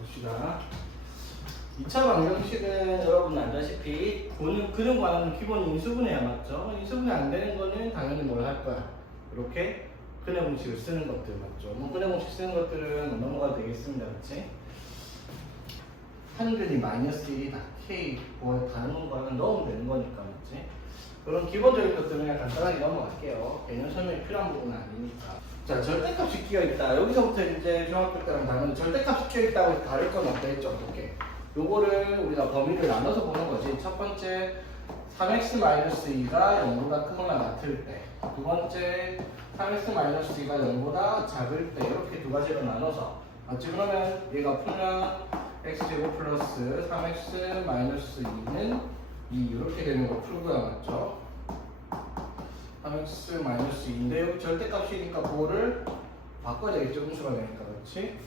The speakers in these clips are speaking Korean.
봅시다. 2차 방정식은 여러분 알다시피 그는 관하는 기본 인수분해야 맞죠? 인수분해 안 되는 거는 당연히 뭘 할 거야? 이렇게 근해 공식을 쓰는 것들 맞죠? 근해 공식 쓰는 것들은 넘어가도 되겠습니다. 그렇지? 한근이 마이너스 1이다. K 뭐 다른 거는 넣으면 되는 거니까 맞지? 그런 기본적인 것들은 그냥 간단하게 넘어갈게요. 개념 설명이 필요한 부분은 아니니까. 자, 절대값이 끼어있다. 여기서부터 이제 중학교 때랑 다른 절대값이 끼어있다고 다를 건 없겠죠. 어떻게? 요거를 우리가 범위를 나눠서 보는 거지. 첫 번째 3x-2가 0보다 크거나 같을 때, 두 번째 3x-2가 0보다 작을 때, 이렇게 두 가지로 나눠서 맞지? 그러면 얘가 풀면 x제곱 플러스 3x-2는 2 이렇게 되는 거 풀고야 맞죠? 3x-2인데 여기 절대값이니까 그거를 바꿔야 되겠죠? 음수가 되니까 그렇지?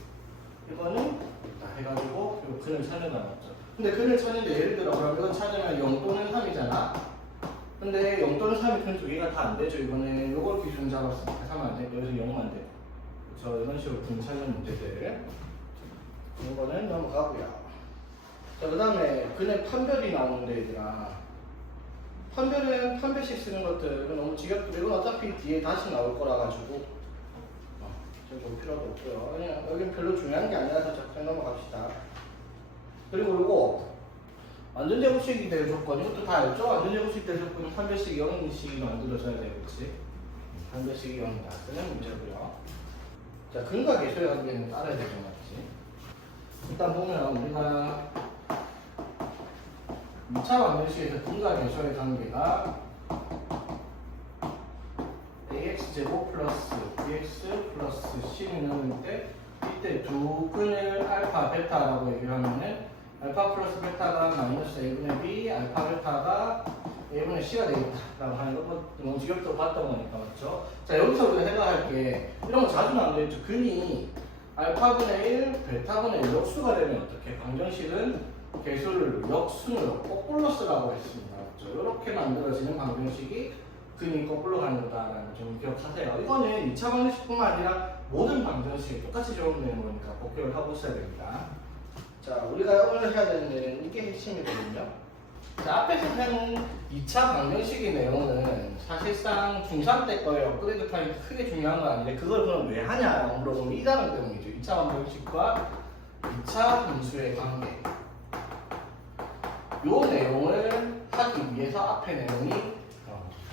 이거는 다 해가지고 이 근을 찾는 거 맞죠? 근데 근을 찾는데 예를 들어 그럼 이거 찾으면 0 또는 3이잖아? 근데 0 또는 3이 근 두 개가 다 안 되죠? 이거는 요걸 기준 잡았을 때 3은 안 돼? 여기서 0만 돼. 그렇죠? 이런 식으로 근 찾는 문제들 이거는 넘어가고요. 자, 그 다음에 근의 판별이 나오는데 얘들아 판별은 판별식 쓰는 것들 너무 지겹고 이건 어차피 뒤에 다시 나올 거라 가지고 지금 볼 필요도 없고요. 그냥 여긴 별로 중요한 게 아니라서 작성 넘어갑시다. 그리고 이거 완전제곱식이 될 조건 이것도 다 알죠? 완전제곱식 될 조건은 판별식 0인식이 만들어져야 돼요. 그렇지? 판별식이 0이다 쓰는 문제고요. 자, 근과 계수의 관계는 따라야 되죠. 맞지? 일단 보면 우리가 2차 방정식에서 근과 계수의 관계가 ax제곱 플러스 bx 플러스 c를 넣을 때 이때 두 근을 알파, 베타라고 얘기를 하면은 알파 플러스 베타가 마이너스 a분의 b, 알파 베타가 a분의 c가 되겠다라고 하는 거 너무 지겹도 봤던 거니까 맞죠? 자, 여기서 우리가 생각할 게 이런 거 자주 나오는데 근이 알파분의 1, 베타분의 1 역수가 되면 어떻게? 방정식은 개수를 역순으로 거꾸로 쓰라고 했습니다. 맞죠? 이렇게 만들어지는 방정식이 근이 거꾸로 가는 거다라는 점 기억하세요. 이거는 2차 방정식뿐만 아니라 모든 방정식이 똑같이 적용되는 거니까 꼭 기억을 하고 있어야 됩니다. 자, 우리가 오늘 해야 되는 데는 이게 핵심이거든요. 자, 앞에서 하는 2차 방정식의 내용은 사실상 중3 때 거예요. 업그레이드 파일이 크게 중요한 건 아닌데 그걸 그럼 왜 하냐라고 물어보면 이 단어 때문이죠. 2차 방정식과 2차 함수의 관계. 요 내용을 하기 위해서 앞에 내용이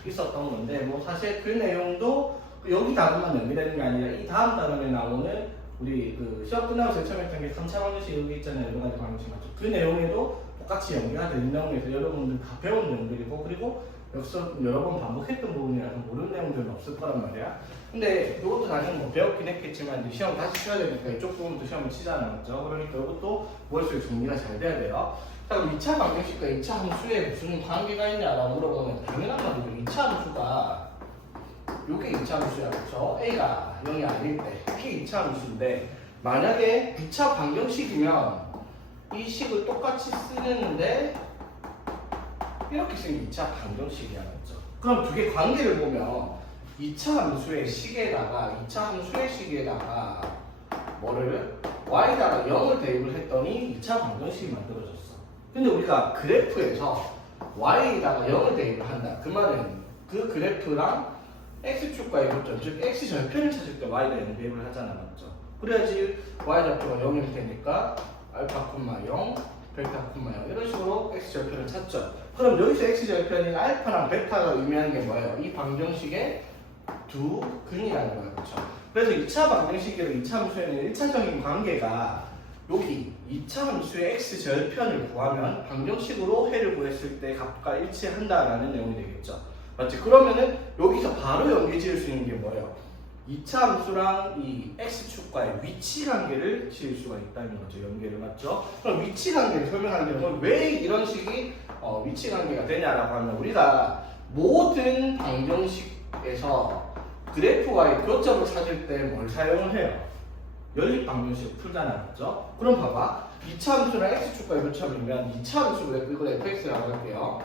있었던 건데 뭐 사실 그 내용도 여기 단어만 연결되는 게 아니라 이 다음 단어에 나오는 우리 그 시험 끝나고 제일 처음 했던 게 3차 방정식 여기 있잖아요. 여러 가지 방정식 맞죠? 그 내용에도 똑같이 연결된 내용에서 여러분들 다 배운 내용들이고 그리고 여기서 여러 번 반복했던 부분이라서 모르는 내용들은 없을 거란 말이야. 근데 이것도 나중에 뭐 배웠긴 했겠지만 이제 시험 다시 쳐야 되니까 이쪽 부분도 시험을 치잖아 맞죠? 그러니까 이것도 머릿속에 정리가 잘 돼야 돼요. 자, 그럼 2차 방정식과 2차 함수에 무슨 관계가 있냐라고 물어보면 당연한 말이죠. 2차 함수가 요게 2차 함수야. 그렇죠? A가 0이 아닐 때 이게 2차 함수인데 만약에 2차 방정식이면 이 식을 똑같이 쓰는데 이렇게 생긴 2차 방정식이야. 맞죠? 그럼 두 개 관계를 보면 2차 함수의 식에다가 2차 함수의 식에다가 뭐를 y다가 0을 대입을 했더니 2차 방정식이 만들어졌어. 근데 우리가 그래프에서 y에다가 0을 대입을 한다. 그 말은 그 그래프랑 x축과의 교점, 즉 x절편을 찾을 때 y가 0 대입을 하잖아. 맞죠? 그래야지 y좌표가 0일 테니까 알파, 0, 베타, 0 이런 식으로 x절편을 찾죠. 그럼 여기서 x절편인 알파랑 베타가 의미하는 게 뭐예요? 이 방정식의 두 근이라는 거예요. 그렇죠? 그래서 2차 방정식이랑 2차 함수에는 1차적인 관계가 여기 2차 함수의 x절편을 구하면 방정식으로 해를 구했을 때 값과 일치한다라는 내용이 되겠죠. 맞지? 그러면은 여기서 바로 연계 지을 수 있는 게 뭐예요? 2차 함수랑 이 x축과의 위치 관계를 지을 수가 있다는 거죠. 연계를 맞죠? 그럼 위치 관계를 설명하려면 왜 이런 식이 위치 관계가 되냐라고 하면 우리가 모든 방정식에서 그래프와의 교점을 찾을 때 뭘 사용을 해요? 연립 방정식 풀잖아, 맞죠? 그럼 봐봐. 2차 함수랑 x축과의 교점이면 2차 함수 이걸 fx라고 할게요.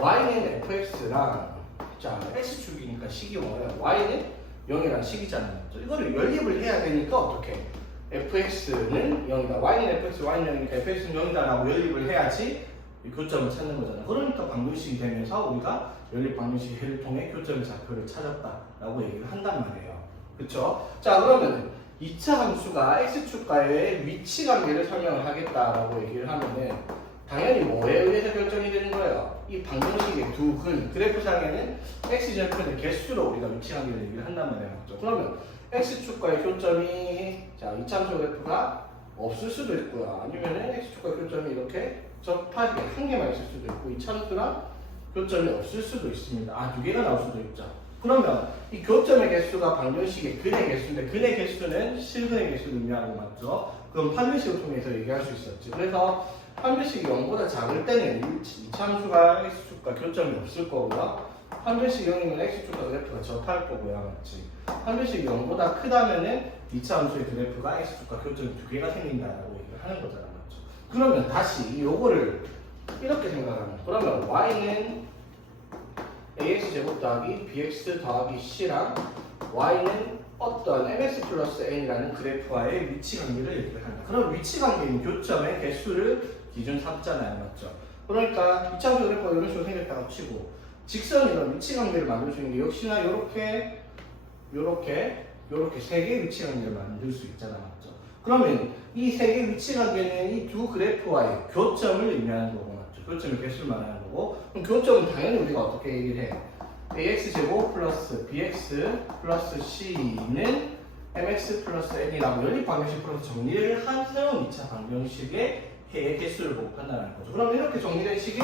y는 fx랑 자 x축이니까 식이 뭐예요? y는 0이랑 식이잖아요. 이거를 연립을 해야 되니까 어떻게? fx는 0이다. y는 fx, y는 0이니까 fx는 0이다라고 연립을 해야지 이 교점을 찾는 거잖아. 그러니까 방정식이 되면서 우리가 연립 방정식을 통해 교점의 좌표를 찾았다라고 얘기를 한단 말이에요. 그쵸? 자, 그러면 2차 함수가 x축과의 위치 관계를 설명을 하겠다라고 얘기를 하면은 당연히 뭐에 의해서 결정이 되는 거예요? 이 방정식의 두 근, 그래프상에는 x절편의 개수로 우리가 위치 관계를 얘기를 한단 말이에요. 맞죠? 그러면 x축과의 교점이, 자, 2차 함수 그래프가 없을 수도 있고요. 아니면은 x축과의 교점이 이렇게 접하게 한 개만 있을 수도 있고, 2차 함수랑 교점이 없을 수도 있습니다. 아, 두 개가 나올 수도 있죠. 그러면 이 교점의 개수가 방정식의 근의 개수인데, 근의 개수는 실근의 개수를 의미하는 거 맞죠? 그럼 판별식을 통해서 얘기할 수 있었지. 그래서 판별식이 0보다 작을 때는 2차 함수가 x축과 교점이 없을 거고요. 판별식이 0이면 x축과 그래프가 접할 거고요. 맞지? 판별식이 0보다 크다면은 2차 함수의 그래프가 x축과 교점이 두 개가 생긴다라고 얘기를 하는 거잖아. 맞죠? 그러면 다시 요거를 이렇게 생각하면, 그러면 y는 ax제곱 더하기 bx 더하기 c랑 y는 어떤 mx 플러스 n이라는 그래프와의 위치 관계를 얘기를 한다. 그럼 위치 관계인 교점의 개수를 기준 삼잖아요. 맞죠? 그러니까 2차 함수 그래프가 이런 식으로 생겼다고 치고, 직선이런 위치 관계를 만들 수 있는 게 역시나 요렇게 세 개의 위치 관계를 만들 수 있잖아. 맞죠? 그러면 이 세 개의 위치 관계는 이 두 그래프와의 교점을 의미하는 거고, 맞죠? 교점의 개수를 말하는 거고, 그럼 교점은 당연히 우리가 어떻게 얘기를 해? ax제곱 플러스 bx 플러스 c는 mx 플러스 n이라고 연립 방정식 플러스 정리를 한 새로운 2차 방정식의 해의 개수를 보고 판단하는 거죠. 그럼 이렇게 정리된 식에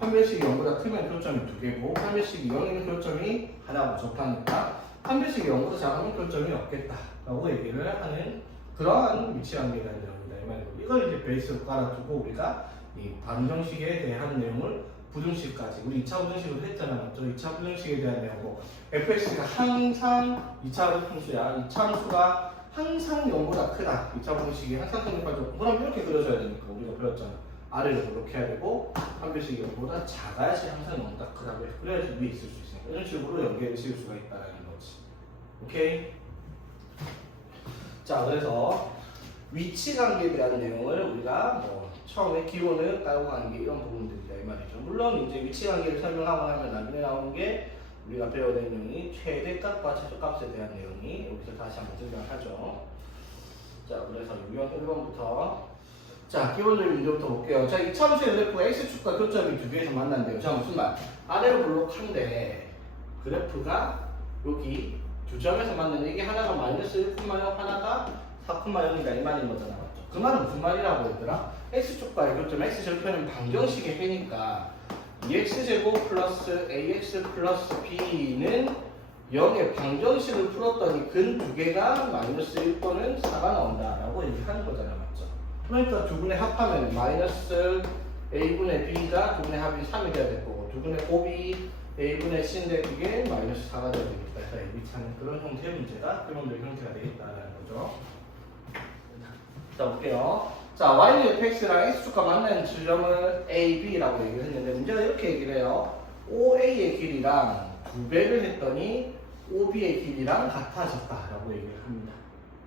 판별식이 0보다 크면 교점이 두 개고, 판별식이 0이면 교점이 하나로 접하니까 판별식이 0보다 작으면 교점이 없겠다라고 얘기를 하는 그러한 위치 관계가 되는 겁니다. 이걸 이제 베이스로 깔아두고 우리가 이 방정식에 대한 내용을 부등식까지, 우리 2차 부등식으로 했잖아. 맞죠? 2차 부등식에 대한 내용고, fx가 항상 2차 함수야. 2차 함수가 항상 0보다 크다. 2차 부등식이 항상 성립하죠. 그럼 이렇게 그려줘야 되니까 우리가 배웠잖아. 아래로 이렇게 해야 되고, 판별식이 0보다 작아야지 항상 0보다 크다고 해. 그래야지 위에 있을 수 있으니까. 이런 식으로 연계를 지을 수가 있다는 거지. 오케이? 자, 그래서 위치 관계에 대한 내용을 우리가 처음에 기본을 깔고 가는 게 이런 부분들이다 이 말이죠. 물론 이제 위치 관계를 설명하고 나면 나중에 나오는 게 우리가 배워야 될 내용이 최대값과 최소값에 대한 내용이 여기서 다시 한번 등장하죠. 자, 그래서 유형 1번부터 자, 기본적인 문제부터 볼게요. 자, 이 참수의 그래프가 x축과 교점이 두 개에서 만난대요. 자, 무슨 말? 아래로 블록한데 그래프가 여기 두 점에서 만나는, 이게 하나가 마이너스 1,0, 하나가 4,0이다 이 말인 거잖아. 맞죠? 그 말은 무슨 말이라고 했더라? x축과의 교점, x절편은 방정식의 해니까 2x제곱 플러스 ax 플러스 b는 0의 방정식을 풀었더니 근 두 개가 마이너스 1 또는 4가 나온다라고 얘기하는 거잖아. 맞죠? 그러니까 두 분의 합하면 마이너스 a분의 b가 두 분의 합이 3이 돼야 될 거고, 두 분의 곱이 a분의 c인데 그게 마이너스 4가 돼야 되겠다. 그래서 얘기하는 그런 형태의 문제가 그런 형태가 되겠다라는 거죠. 자, 볼게요. 자, y는 fx랑 x축과 만나는 지점을 a, b라고 얘기를 했는데, 문제가 이렇게 얘기를 해요. oa의 길이랑 2배를 했더니 ob의 길이랑 같아졌다라고 얘기를 합니다.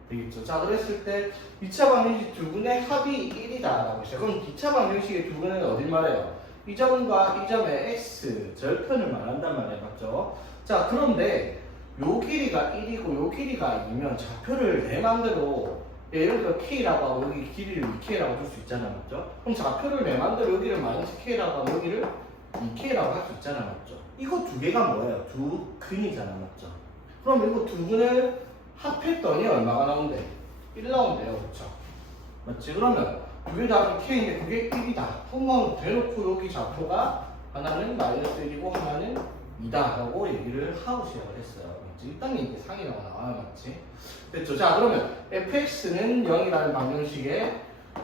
되겠죠? 자, 그랬을 때 2차 방정식 두 분의 합이 1이다라고 했어요. 그럼 2차 방정식의 두 분은 어딜 말해요? 이 점과 이 점의 x 절편을 말한단 말이에요. 맞죠? 자, 그런데 요 길이가 1이고 요 길이가 2면 좌표를 내 맘대로 예를 들어 k라고 하고 여기 길이를 2k라고 줄 수 있잖아. 맞죠? 그럼 좌표를 내 맘대로 여기를 마이너스 k라고 하고 여기를 2k라고 할 수 있잖아. 맞죠? 이거 두 개가 뭐예요? 두 근이잖아. 맞죠? 그럼 이거 두 근을 합했더니 얼마가 나온대? 1 나온대요. 그렇죠? 맞지? 그러면 두 개 다 k인데 그게 1이다. 그러면 대놓고 여기 좌표가 하나는 마이너스 1이고 하나는 2다 라고 얘기를 하고 시작을 했어요. 맞지? 일단 이게 상이라고 나와요. 맞지? 됐죠? 자, 그러면 fx는 0이라는 방정식에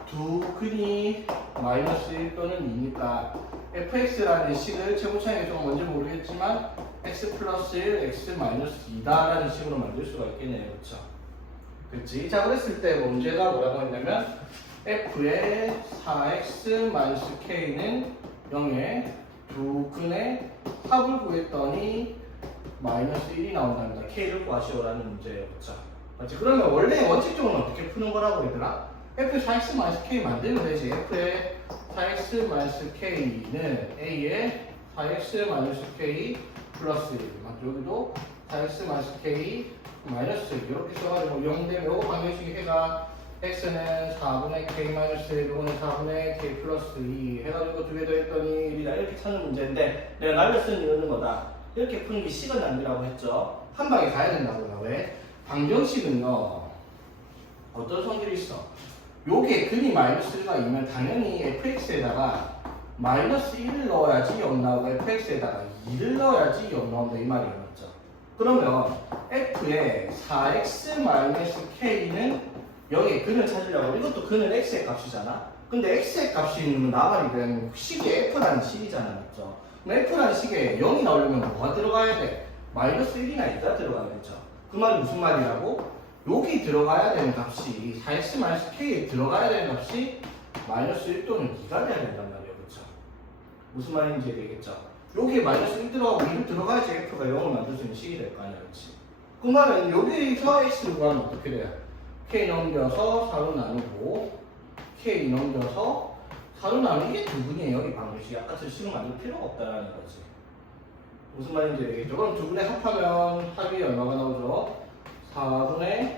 두 근이 마이너스 1 또는 2니까 fx라는 식을 최고차이가 좀 뭔지 모르겠지만 x 플러스 1, x 마이너스 2다라는 식으로 만들 수가 있겠네요. 그렇죠? 그렇지? 자, 그랬을 때 문제가 뭐라고 했냐면 f의 4x 마이너스 k는 0의 두 근의 합을 구했더니 마이너스 1이 나온답니다. k를 구하시오라는 문제예요. 그렇죠? 맞지? 그러면 원래 원칙적으로 어떻게 푸는 거라고 얘들아? f 4x-k 만들면 되지. f의 4x-k는 a의 4x-k 플러스 1. 맞죠? 여기도 4x-k 마이너스 1. 이렇게 써가지고 0 되면 요거 방정식이 해가 x는 4분의 k-1, 요거는 4분의 k 플러스 2 해가지고 두 개 더 했더니 1이다. 이렇게 찾는 문제인데 내가 날려 쓴 이유는 뭐다? 이렇게 푸는 게 시간 낭비라고 했죠. 한 방에 가야 된다고요. 왜? 방정식은요 어떤 성질이 있어? 요게 근이 마이너스 1가 있으면 당연히 fx에다가 마이너스 1을 넣어야지 0 나오고 fx에다가 2를 넣어야지 0 나온다 이 말이에요. 맞죠? 그러면 f의 4x-k는 여기 근을 찾으려고 이것도 근은 x의 값이잖아. 근데 x의 값이 있는 나발이든 식의 f라는 식이잖아. 맞죠? 그럼 f라는 식에 0이 나오려면 뭐가 들어가야 돼? 마이너스 1이나 2가 들어가야겠죠. 그 말이 무슨 말이라고? 여기 들어가야 되는 값이 4x-k에 들어가야 되는 값이 마이너스 1 또는 2가 돼야 된단 말이에요. 그렇죠? 무슨 말인지 되겠죠? 여기에 마이너스 1 들어가고 2를 들어가야지 f가 0을 만들 수 있는 식이 될 거 아니야. 그렇지? 그 말은 여기서 x를 구하면 어떻게 돼요? k 넘겨서 4로 나누고 k 넘겨서 4로 나누는 이게 두 분이에요. 이 방정식이 아까처럼 식을 만들 필요가 없다라는 거지. 무슨 말인지 되겠죠? 그럼 두 분의 합하면 합이 얼마가 나오죠? 4분의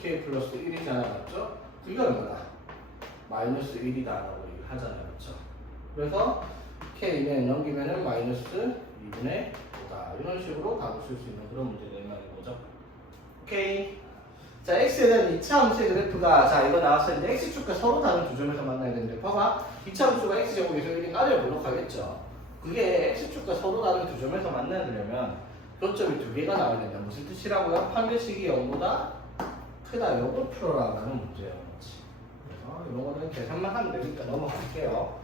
2k 플러스 1이잖아. 맞죠? 그게 얼마다? 마이너스 1이다 라고 얘기를 하잖아요. 그렇죠? 그래서 k는 넘기면은 마이너스 2분의 5다. 이런 식으로 답을 쓸 수 있는 그런 문제가 이 말인 거죠. 오케이. 자, x에 대한 2차 함수의 그래프가 자 이거 나왔었는데 x축과 서로 다른 두 점에서 만나야 되는데 봐봐. 2차 함수가 x제곱에서 1인 아래로 하겠죠. 그게 x축과 서로 다른 두 점에서 만나려면 교점이 두 개가 나와야 된다. 무슨 뜻이라고요? 판별식이 0보다 크다. 요거 풀어라라는 문제예요. 그래서 이런 거는 계산만 하면 되니까 넘어갈게요.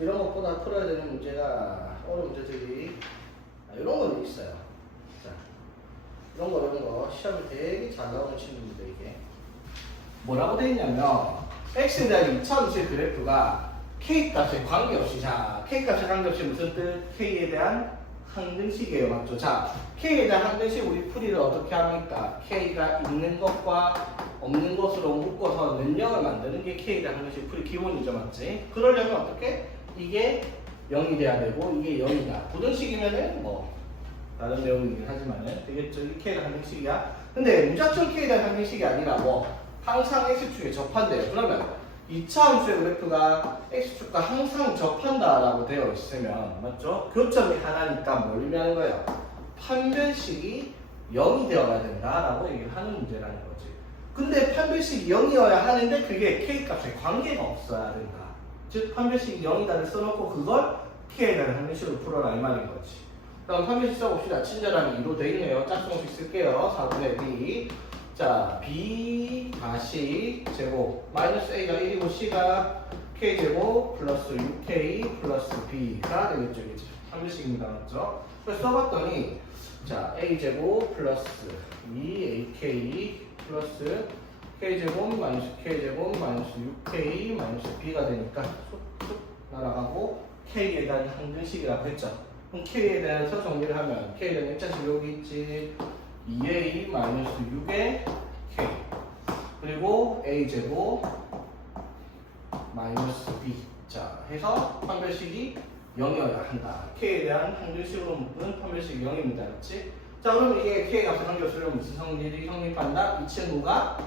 이런 것보다 풀어야 되는 문제가 어려운 문제들이 이런 거는 있어요. 자, 이런 거 시험에 되게 잘 나오는 친구입니다. 이게 뭐라고 돼 있냐면 x에 대한 2차 함수의 그래프가 k 값에 관계없이 자 k 값에 관계없이 무슨 뜻? k에 대한 항등식이에요. 맞죠? 자, k에 대한 항등식 우리 풀이를 어떻게 합니까? k가 있는 것과 없는 것으로 묶어서 능력을 만드는 게 k에 대한 항등식 풀이 기본이죠. 맞지? 그러려면 어떻게? 이게 0이 돼야 되고 이게 0이다. 부등식이면은 뭐 다른 내용이긴 하지만은 되겠죠. 이게 k에 대한 항등식이야. 근데 무작정 k에 대한 항등식이 아니라 뭐 항상 x축에 접한대요. 그러면 2차 함수의 그래프가 x축과 항상 접한다라고 되어 있으면 맞죠? 교점이 하나니까 뭘 의미하는 거예요? 판별식이 0이 되어야 된다라고 얘기를 하는 문제라는 거지. 근데 판별식이 0이어야 하는데 그게 k값에 관계가 없어야 된다. 즉 판별식이 0이다를 써놓고 그걸 k에 대한 항등식으로 풀어라 이 말인 거지. 그럼 판별식 써봅시다. 친절하게 2로 되어 있네요. 짝수공식 쓸게요. 4분의 b. 자, b 다시 제곱 마이너스 a가 1이고 c가 k제곱 플러스 6k 플러스 b가 되겠죠. 이게 판별식입니다. 맞죠? 그래서 써봤더니 자 a제곱 플러스 2ak 플러스 k제곱 마이너스 k제곱 마이너스 6k 마이너스 b가 되니까 쑥쑥 날아가고 k에 대한 항등식이라고 했죠. 그럼 k에 대해서 정리를 하면 k에 대한 입자식 여기 있지. 2a 마이너스 6의 k 그리고 a제곱 마이너스 b 자 해서 판별식이 0이어야 한다. k에 대한 항등식으로 묶는 판별식이 0입니다. 그렇지? 자 그러면 이게 k의 값을 넘겨주려면 무슨 성질이 성립한다? 이 친구가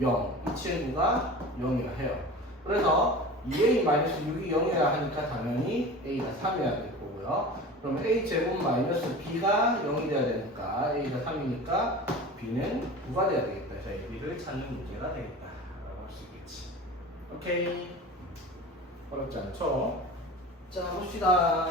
0, 이 친구가 0이라 해요. 그래서 2a 마이너스 6이 0이어야 하니까 당연히 a가 3이어야 될 거고요. 그럼 a제곱 마이너스 b가 0이 돼야 되니까 a가 3이니까 b는 9가 돼야 되겠다. 자, b를 찾는 문제가 되겠다 라고 할 수 있겠지. 오케이. 어렵지 않죠? 자 봅시다.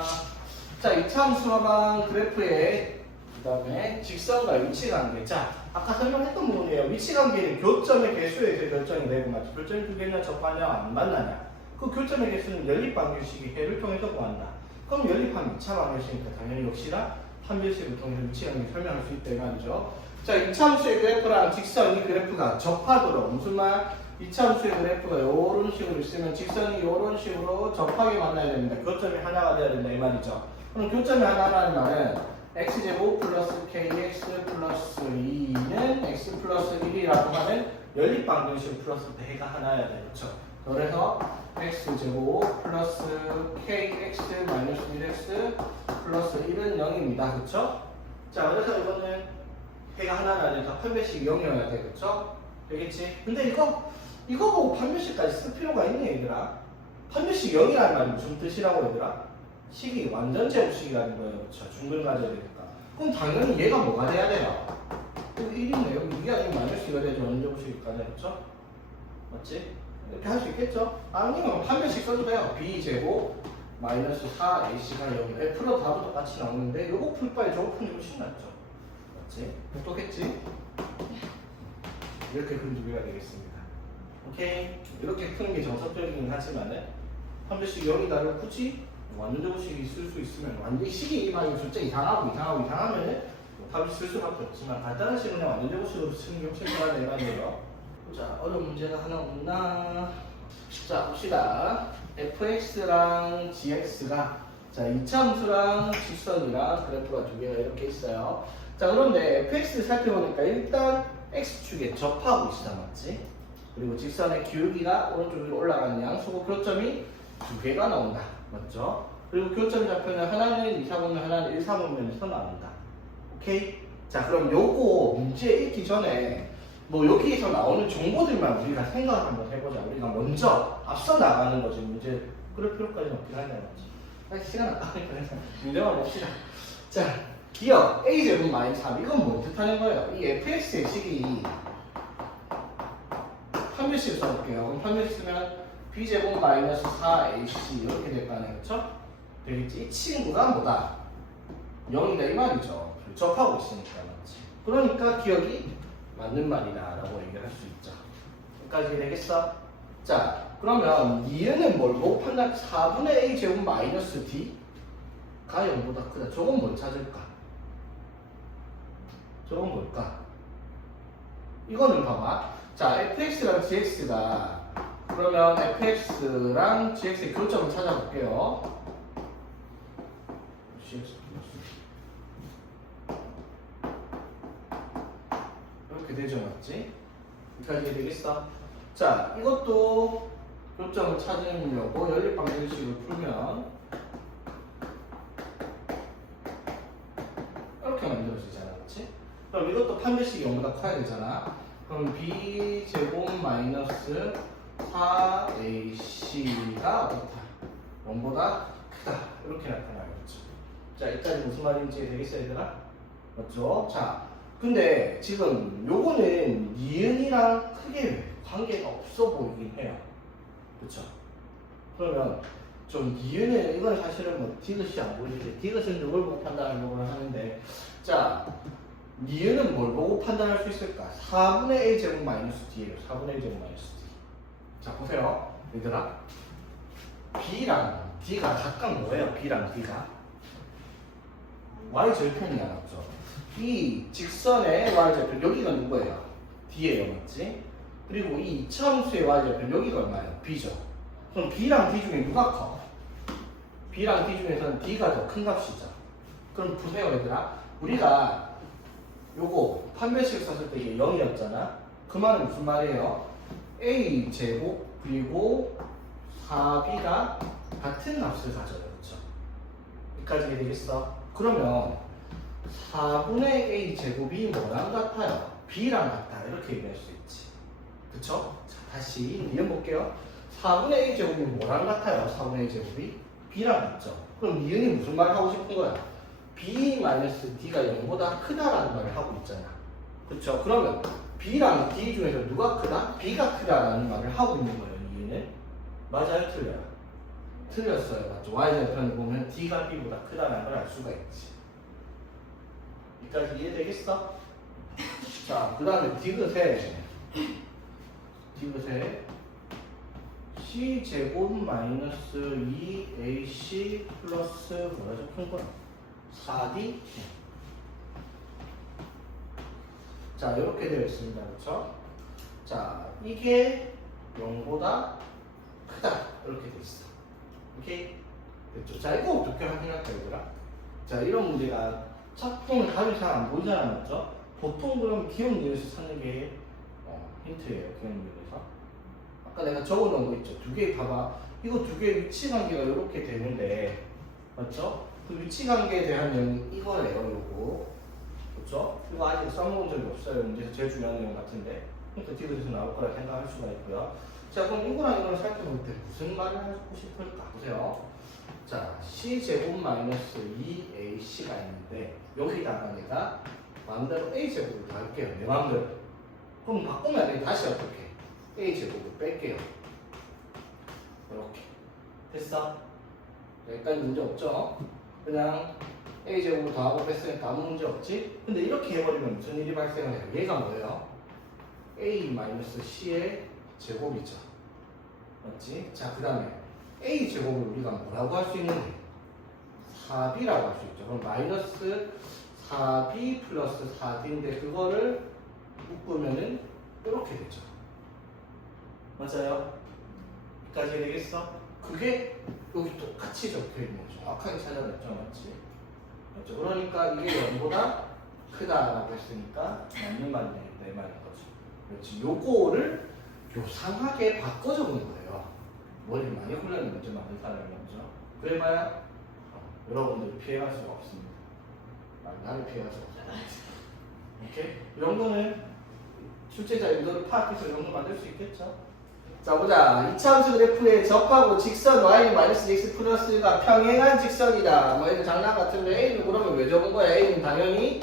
자 2차 함수화방 그래프의 그 다음에 직선과 위치관계. 자 아까 설명했던 부분이에요. 위치관계는 교점의 개수에 의해 결정이 되고 맞죠? 교점이 두 개나 접하냐 안 만나냐. 그 교점의 개수는 연립방정식이 해를 통해서 구한다. 그럼 연립하면 2차 방정식이니까 당연히 역시나 판별식을 통해서 위치관계 설명할 수 있다 이 말이죠. 자 2차 함수의 그래프랑 직선 이 그래프가 접하도록 무슨 말? 2차 함수의 그래프가 이런 식으로 있으면 직선이 이런 식으로 접하게 만나야 됩니다. 교점이 하나가 돼야 된다 이 말이죠. 그럼 교점이 하나라는 말은 x제곱 플러스 kx 플러스 2는 x 플러스 1이라고 하는 연립방정식 플러스 배가 하나여야 돼. 그쵸? 그래서 x제곱 플러스 kx 마이너스 1x 플러스 1은 0입니다. 그쵸? 자, 그래서 이거는 배가 하나는 아니라 판별식 0이어야 돼. 그쵸? 되겠지? 근데 이거 보고 판별식까지 쓸 필요가 있네, 얘들아. 판별식 0이라는 말이 무슨 뜻이라고, 얘들아? 식이 완전 제곱식이라는 거예요. 그쵸? 중근 가져야 되니까. 그럼 당연히 얘가 뭐가 돼야 돼요? 1이네. 여기 2가 아니면 마이너스 2가 되죠. 완전 제곱식일까지. 그쵸? 맞지? 이렇게 할 수 있겠죠? 아니면 판별식 써도 돼요. b제곱 마이너스 4ac가 0이다. F로 답은 똑같이 나오는데 요거 풀 바에 저거 푸는 게 훨씬 낫죠. 맞지? 똑똑했지? 이렇게 그림 두 개가 되겠습니다. 오케이? 이렇게 푸는 게 정석적이긴 하지만은 판별식 0이다를 굳이 완전 제곱식이 쓸 수 있으면 완전 식이 막 진짜 이상하면은 답을 쓸 수밖에 없지만 간단한 식은 그냥 완전 제곱식으로 쓰는 게 훨씬 편하네요. 자, 어려운 문제가 하나 없나? 자, 봅시다. fx랑 gx가 자, 이차함수랑 직선이랑 그래프가 두 개가 이렇게 있어요. 자, 그런데 fx 살펴보니까 일단 x축에 접하고 있어, 맞지? 그리고 직선의 기울기가 오른쪽 위로 올라가는 양수고 교점이 두 개가 나온다, 맞죠? 그리고 교점 좌표는 하나는 2, 3원면 하나는 1, 3원면에서 나온다. 오케이? 자, 그럼 요거 문제 읽기 전에 뭐 여기에서 나오는 정보들만 우리가 생각을 한번 해보자. 우리가 먼저 앞서 나가는 거지. 문제 그럴 필요까지는 없긴 한데 말이지. 시간 아까우니까 문제만 봅시다. 자, 기억 a제곱 마이너스 3 이건 뭐 뜻하는 거예요? 이 fx의 식이 판별식 써볼게요. 그럼 판별식 쓰면 b제곱 마이너스 4ac 이렇게 될 거 아니에요, 그렇죠? 되겠지? 이 친구가 뭐다? 0이다 이 말이죠. 접하고 있으니까 맞지? 그러니까 기억이 맞는 말이다라고 얘기를 할 수 있죠. 여기까지 되겠어? 자, 그러면 니은은 뭘 보고 판단? 4분의 a 제곱 마이너스 d가 0보다 크다. 저건 뭘 찾을까? 저건 뭘까? 이거는 봐봐. 자, fx랑 gx가 그러면 fx랑 gx의 교점을 찾아볼게요. 이렇게 되죠, 맞지? 여기까지 되겠어? 자, 이것도 교점을 찾으려고 연립방정식을 풀면 이렇게 만들어지잖아, 그렇지? 그럼 이것도 판별식이 0보다 커야 되잖아. 그럼 b제곱 마이너스 4ac가 어떻다? 0보다 크다. 이렇게 나타나겠죠. 자, 여기까지 무슨 말인지 되겠어요, 얘들아? 맞죠? 자, 근데 지금 요거는 니은이랑 크게 관계가 없어 보이긴 해요. 그쵸? 그러면 좀 니은은 이건 사실은 뭐 디귿이 안 보이는데 디귿은 이걸 보고 판단하려고 하는데 자, 니은은 뭘 보고 판단할 수 있을까? 4분의 a 제곱 마이너스 d예요. 4분의 a 제곱 마이너스 d. 자, 보세요. 얘들아. b랑 d가 각각 뭐예요? b랑 d가? y절편이야, 맞죠? 이 직선의 y절편 여기가 누구예요? d예요, 맞지? 그리고 이 이차함수의 y절편 여기가 얼마예요? b죠. 그럼 b랑 d 중에 누가 커? b랑 d 중에서는 d가 더 큰 값이죠. 그럼 보세요, 얘들아. 우리가 요거 판별식 썼을 때 이게 0이었잖아. 그 말은 무슨 말이에요? a 제곱 그리고 4b가 같은 값을 가져요, 그렇죠? 여기까지 되겠어? 그러면 4분의 a 제곱이 뭐랑 같아요? b랑 같다. 이렇게 얘기할 수 있지. 그쵸? 자, 다시 이해 볼게요. 4분의 a 제곱이 뭐랑 같아요? 4분의 a 제곱이 b랑 같죠? 그럼 니은이 무슨 말을 하고 싶은 거야? b-d가 0보다 크다라는 말을 하고 있잖아. 그쵸? 그러면 b랑 d 중에서 누가 크다? b가 크다라는 말을 하고 있는 거예요, 니은은. 맞아요? 틀려요? 틀렸어요. 맞죠? y절편을 보면 d가 b보다 크다는 걸 알 수가 있지. 여기까지 이해되겠어? 자, 그 다음에 디귿에 c제곱 마이너스 2ac 플러스 뭐라 적힌 거야? 4d? 자, 이렇게 되어 있습니다. 그렇죠? 자, 이게 0보다 크다. 이렇게 되어 있어. 오케이? 됐죠? 자, 이거 어떻게 확인할까, 얘들아? 자, 이런 문제가 짝꿍은 답이 잘 안 보이잖아, 맞죠? 보통 그럼 기억 니은에서 찾는 게 힌트예요, 기억 니은에서. 아까 내가 적어놓은 거 있죠? 두 개 봐봐. 이거 두 개의 위치 관계가 이렇게 되는데, 맞죠? 그 위치 관계에 대한 내용이 이거예요, 요거. 그렇죠? 이거 아직 써먹은 적이 없어요. 문제에서 제일 중요한 내용 같은데. 그러니까 뒤에서 나올 거라 생각할 수가 있고요. 자, 그럼 이거랑 이거랑 살펴볼 때 무슨 말을 하고 싶을까? 보세요. 자, c제곱 마이너스 2ac가 있는데 여기다가 내가 마음대로 a제곱을 다 할게요. 내 마음대로. 그럼 바꾸면 안 돼. 다시 어떻게? a제곱을 뺄게요. 이렇게. 됐어? 여기까지 문제 없죠? 그냥 a제곱을 더하고 뺐으니까 아무 문제 없지? 근데 이렇게 해버리면 무슨 일이 발생을 해요? 얘가 뭐예요? a-c의 제곱이죠. 맞지? 자, 그 다음에 a제곱을 우리가 뭐라고 할 수 있는데? 4b라고 할 수 있죠. 그럼 마이너스 4b 플러스 4b인데 그거를 묶으면은 이렇게 되죠. 맞아요? 여기까지 되겠어? 그게 여기 똑같이 적혀있는 거죠. 정확하게 찾아냈죠. 맞지? 맞죠? 그러니까 이게 0보다 크다라고 했으니까 맞는 말이 되겠다 이 말인 거죠. 그렇지? 요거를 요상하게 바꿔 적은 거예요. 머리를 많이 굴리는 문제 많은 사람이 먼저. 그래봐야 여러분들 피해갈 수가 없습니다. 나를 피해갈 수가 없습니다. 오케이? 이 정도는 출제자 의도를 파악해서 이 정도 만들 수 있겠죠? 자, 보자. 이차함수 그래프에 적하고 직선 y-x 플러스가 평행한 직선이다. 뭐 이런 장난 같은데 a는 그러면 왜 적은 거야? a는 당연히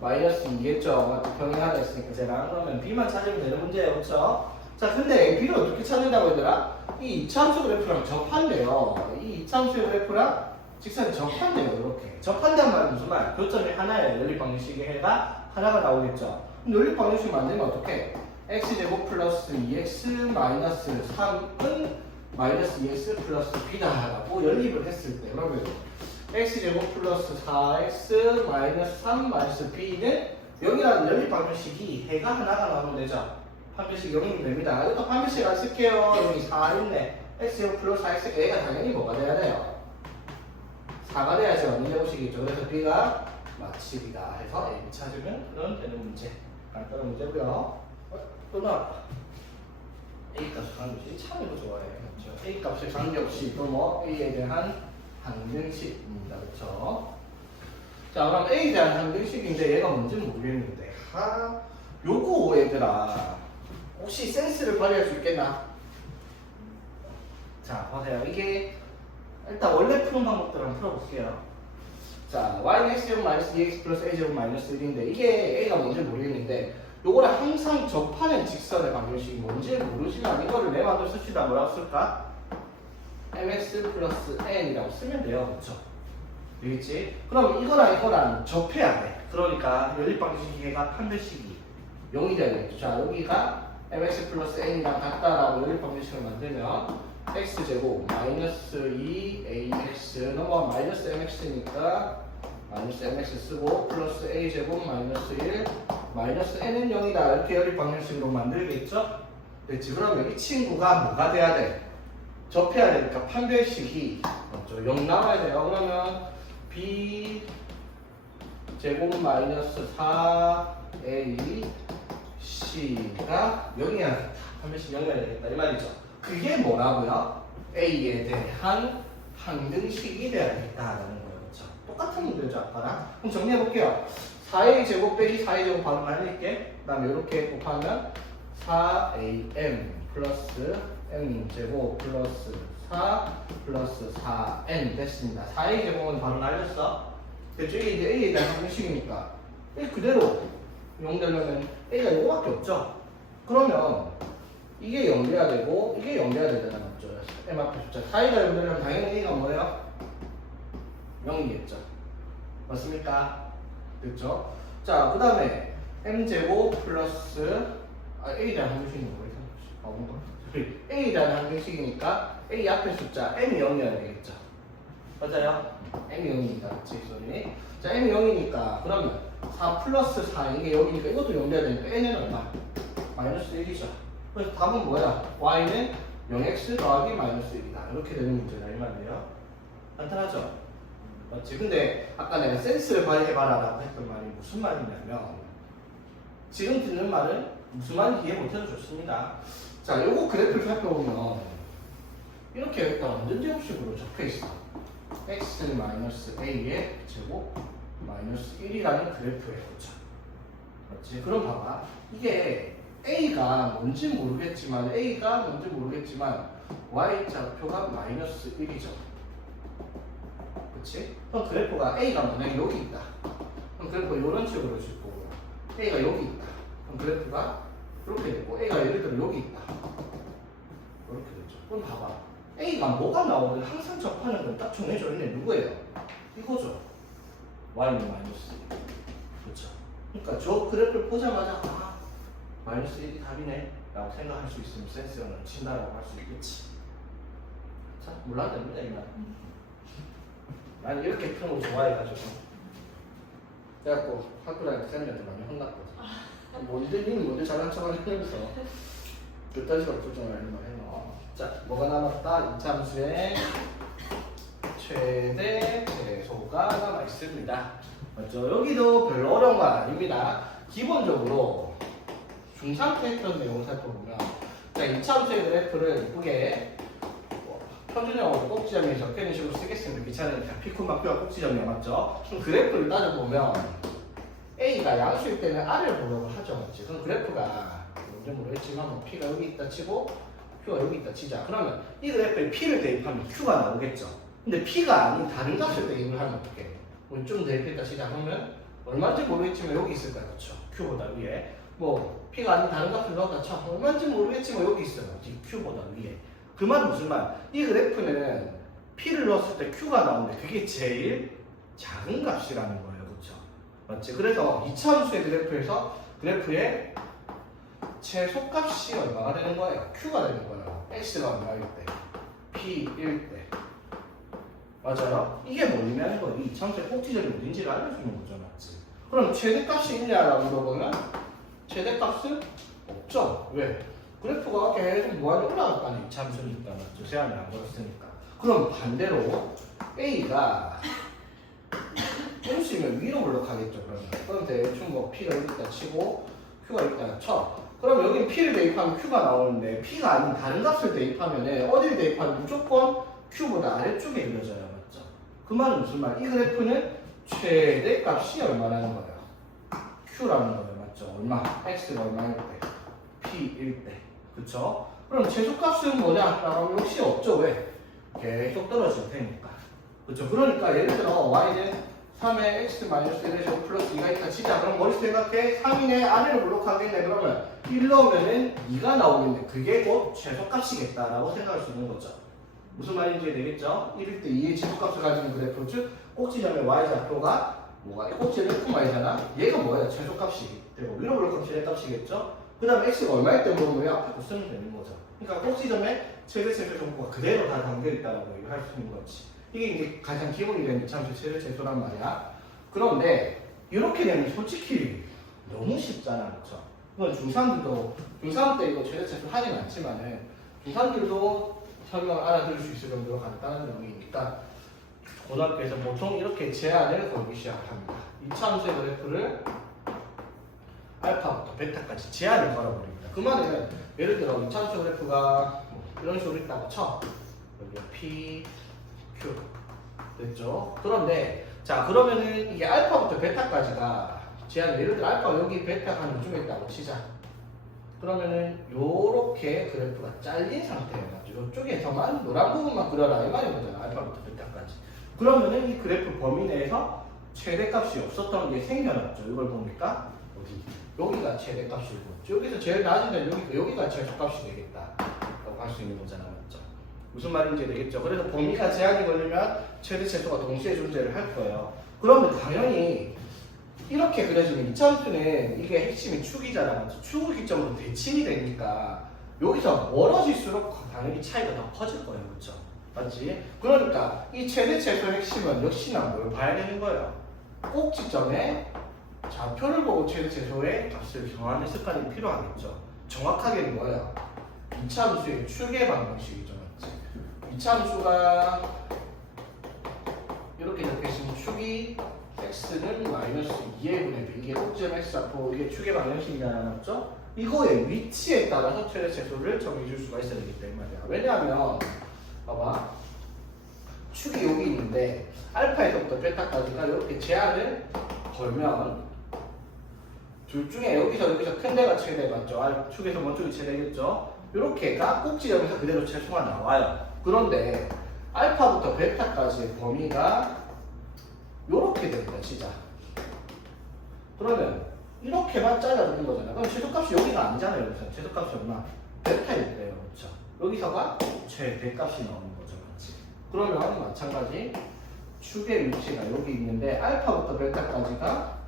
마이너스 2겠죠. 평행하다 했으니까 제가 그러면 b만 찾으면 되는 문제예요. 그렇죠? 자, 근데 b를 어떻게 찾는다고 얘들아? 이 이차함수 그래프랑 접한대요. 이 이차함수 그래프랑 직선이 접한대요. 이렇게. 접한다는 말은 무슨 말? 교점이 하나예요. 연립방정식의 해가 하나가 나오겠죠. 그럼 연립방정식 만들면 어떻게? x제곱 플러스 2x 마이너스 3은 마이너스 2x 플러스 b다라고 연립을 했을 때 그러면 x제곱 플러스 4x 마이너스 3 마이너스 b는 여기라는 연립방정식이 해가 하나가 나오면 되죠. 판별식 0이면 됩니다. 이것도 판별식 안 쓸게요. 여기 4 있네. x제곱 플러스 4x a가 당연히 뭐가 돼야 돼요? 4가 돼야죠. 문제보시겠죠. 그래서 b가 마칩이다 해서 a 찾으면 그런 되는 문제. 간단한 문제고요. 또 나왔다. A 값을 관계없이 참 이거 좋아해. 그렇죠? A 값을 관계없이 또 뭐 A에 대한 항등식입니다. 그렇죠? 자, 그럼 A에 대한 항등식인데 얘가 뭔지는 모르겠는데 요거 얘들아 혹시 센스를 발휘할 수 있겠나? 자, 보세요. 이게 일단 원래 푸는 방법대로 한번 풀어볼게요. 자, y는 x제곱 마이너스 2x 플러스 a제곱 마이너스 1인데 이게 a가 뭔지 모르겠는데 요거를 항상 접하는 직선의 방정식이 뭔지 모르지만 이거를 내 마음대로 쓰시다 뭐라고 쓸까? mx 플러스 n이라고 쓰면 돼요. 그렇죠? 되겠지? 그럼 이거랑 이거랑 접해야 돼. 그러니까 연립방정식의 판별식이 0이 돼야 되겠죠. 자, 여기가 mx 플러스 n이랑 같다라고 연립방정식을 만들면 x제곱 마이너스 2ax 넘어가 마이너스 mx니까 마이너스 mx 쓰고 플러스 a제곱 마이너스 1 마이너스 n은 0이다 이렇게 연립방정식으로 만들겠죠? 됐지? 그러면 이 친구가 뭐가 돼야 돼? 접해야 되니까 판별식이 맞죠? 0 나와야 돼요. 그러면 b 제곱 마이너스 4a c가 0이야. 판별식 0이어야 되겠다 이 말이죠. 그게 뭐라고요? a에 대한 항등식이 돼야 되겠다라는 거예요. 그렇죠? 똑같은 문제죠 아까랑. 그럼 정리해볼게요. 4a 제곱 빼기 4a 제곱 바로 말릴게. 그 다음에 이렇게 곱하면 4am 플러스 m 제곱 플러스 4 플러스 4n 됐습니다. 4a 제곱은 바로 날렸어. 대충 이게 이제 a에 대한 항등식이니까 그대로 0 되려면 a가 이거밖에 없죠. 그러면 이게 0 돼야 되고 이게 0 돼야 되잖아. 맞죠? m 앞에 숫자 4가 0 되려면 당연히 a가 뭐예요? 0이겠죠. 맞습니까? 됐죠? 자, 그 다음에 m제곱 플러스 a에 대한 항등식이 뭐예요? a에 대한 항등식이니까 a 앞에 숫자 m이 0이어야 되겠죠. 맞아요? m이 0이니까 그치? 소리. 자, m이 0이니까 그러면 4 플러스 4 이게 0이니까 이것도 0 돼야 되니까 n은 얼마? 마이너스 1이죠. 그래서 답은 뭐야? y는 0x 더하기 마이너스 1이다. 이렇게 되는 문제다 이 말이에요. 간단하죠? 맞지? 근데 아까 내가 센스를 발휘해봐라 라고 했던 말이 무슨 말이냐면 지금 듣는 말은 무슨 말인지 이해 못해도 좋습니다. 자, 요거 그래프를 살펴보면 이렇게 일단 완전 제곱식으로 적혀있어. x-a의 제곱 마이너스 1이라는 그래프예요. 그쵸? 맞지? 그럼 봐봐. 이게 A가 뭔지 모르겠지만 Y좌표가 마이너스 1이죠. 그치? 그럼 그래프가 A가 만약에 여기 있다. 그럼 그래프가 이런 식으로 줄 거고요. A가 여기 있다. 그럼 그래프가 이렇게 되고 A가 예를 들어 여기 있다. 이렇게 되죠. 그럼 봐봐. A가 뭐가 나오든 항상 접하는 건 딱 정해져 있네. 누구예요? 이거죠. Y는 마이너스 1. 그렇죠. 그러니까 저 그래프를 보자마자 마이너스 1이 답이네 라고 생각할 수 있으면 센스가 넘친다라고 할 수 있겠지. 자, 몰라도 됩니다. 이 말. 난 이렇게 푸는 거 좋아해가지고 그래갖고 학교 다닐 때 쌤들한테 많이 혼났거든. 뭔데 잘난 척을 하면서 그딴 식으로 표정을 하는 말 해놔. 자, 뭐가 남았다? 이참수의 최대 최소가 남아있습니다. 맞죠? 여기도 별로 어려운 건 아닙니다. 기본적으로 중3 때 했던 내용을 살펴보면 자, 이참수의 그래프를 이쁘게 표준형으로 꼭지점이 적혀있는 식으로 쓰겠습니다. 귀찮으니까 피코마표와 꼭지점이야. 맞죠? 그럼 그래프를 따져보면 A가 양수일 때는 R을 보려고 하죠. 맞지? 그럼 그래프가 뭔지 모르겠지만 뭐 P가 여기 있다 치고 Q가 여기 있다 치자. 그러면 이 그래프에 P를 대입하면 Q가 나오겠죠. 근데 P가 아닌 다른 값을 대입을 하면 어떻게? 좀 대입했다 치자. 그러면 얼마인지 모르겠지만 여기 있을 거야. 그렇죠? Q보다 위에. 뭐 P가 아닌 다른 값을 넣었다 쳐. 얼마인지 모르겠지만 여기 있어요. Q보다 위에. 그 말은 무슨 말? 이 그래프는 P를 넣었을 때 Q가 나오는데 그게 제일 작은 값이라는 거예요. 그렇죠? 맞지? 그래서 이차함수의 그래프의 최소값이 얼마가 되는 거예요? Q가 되는 거예요. X가 얼마일 때? P일 때. 맞아요? 이게 뭘 의미하는 거예요? 이 이차함수의 꼭지점이 어딘지를 알려주는 거죠. 맞지? 그럼 최대값이 있냐라고 물어보면 최대값은 없죠. 왜? 그래프가 계속 무한히 올라갈 거 아니에요. 이차함수니까. 맞죠? 제한을 안 걸었으니까. 그럼 반대로 A가 음수면 위로 올라가겠죠. 그럼 대충 뭐 P가 여기 있다 치고 Q가 있다 쳐. 그럼 여기 P를 대입하면 Q가 나오는데 P가 아닌 다른 값을 대입하면 어디를 대입하면 무조건 Q보다 아래쪽에 그려져요. 맞죠? 그 말은 무슨 말? 이 그래프는 최대값이 얼마라는 거예요? Q라는 거예요. 맞죠? 얼마? X가 얼마일 때? P일 때. 그쵸? 그럼 최소값은 뭐냐? 라고 하면 역시 없죠. 왜? 계속 떨어질 테니까. 그쵸? 그러니까 예를 들어 Y는 3의 X-1의 제곱 플러스 2가 있다 치자. 그럼 머릿속 생각해. 3인의 아래를 블록하겠네. 그러면 1 넣으면은 2가 나오겠네. 그게 곧 최소값이겠다라고 생각할 수 있는 거죠. 무슨 말인지 되겠죠? 1일 때 2의 지수값을 가지는 그래프, 즉 꼭지점의 Y좌표가 뭐가? 꼭지점의 F마이잖아. 얘가 뭐야? 최소값이 되고 위로 블록하면 최대값이겠죠? 그 다음에 X가 얼마일 때 물어보면 앞에 쓰면 되는 거죠. 그러니까 꼭지점에 최대 최소 정보가 그대로 다 담겨있다라고 얘기할 수 있는 거지. 이게 이제 가장 기본이 되는 이차함수 최대 최소란 말이야. 그런데 이렇게 되면 솔직히 너무 쉽잖아. 그렇죠? 이건 중3 때 이거 최대 최소 하진 않지만은 중3들도 설명을 알아들을 수 있을 정도로 간단한 내용이니까 고등학교에서 보통 이렇게 제한을 걸기 시작합니다. 이차함수의 그래프를 알파부터 베타까지 제한을 걸어버립니다. 그 말은 예를 들어 이차함수 그래프가 이런 식으로 있다고 쳐. 여기 P, Q 됐죠? 그런데 자 그러면은 이게 알파부터 베타까지가 제한 예를 들어 알파가 여기 베타가 한 이쯤에 있다고 치자. 그러면은 요렇게 그래프가 잘린 상태예요. 요쪽에서만 노란 부분만 그려라 이 말인 거잖아. 알파부터 베타까지. 그러면은 이 그래프 범위 내에서 최대값이 없었던 게 생겨났죠. 이걸 보니까 여기가 최대값이고 여기서 제일 낮은 데는 여기가 최소값이 되겠다 라고 할 수 있는 거잖아. 맞죠? 무슨 말인지 되겠죠? 그래서 범위가 제한이 걸리면 최대 최소가 동시에 존재를 할 거예요. 그러면 당연히 이렇게 그려지는 이차함수는 이게 핵심이 축이잖아. 맞죠? 축을 기점으로 대칭이 되니까 여기서 멀어질수록 당연히 차이가 더 커질 거예요. 그렇죠? 맞지? 그러니까 이 최대 최소의 핵심은 역시나 뭘 봐야 되는 거예요? 꼭지점에 좌표를 보고 최대 최소의 값을 정하는 습관이 필요하겠죠. 정확하게는 뭐예요? 이차함수의 추계 방정식이죠. 맞지? 이차함수가 이렇게 적혀있으면 축이 x는 마이너스 2의 분의 b 이게 꼭지점 x 좌표 이게 축의 방정식이잖아요. 맞죠? 이거의 위치에 따라서 최대 최소를 정해줄 수가 있어야 되기 때문에 말이야. 왜냐하면 봐봐 축이 여기 있는데 알파에서부터 베타까지가 이렇게 제한을 걸면 둘 중에 여기서 큰 데가 최대 맞죠? 축에서 먼 쪽이 최대겠죠? 이렇게가 꼭지점에서 그대로 최소가 나와요. 그런데 알파부터 베타까지의 범위가 이렇게 됩니다. 진짜. 그러면 이렇게만 잘라주는 거잖아요. 그럼 최소값이 여기가 아니잖아요. 여기서 최소값이 얼마? 베타일 때요. 그렇죠? 여기서가 최대값이 나오는 거죠. 맞지? 그러면 마찬가지 축의 위치가 여기 있는데 알파부터 베타까지가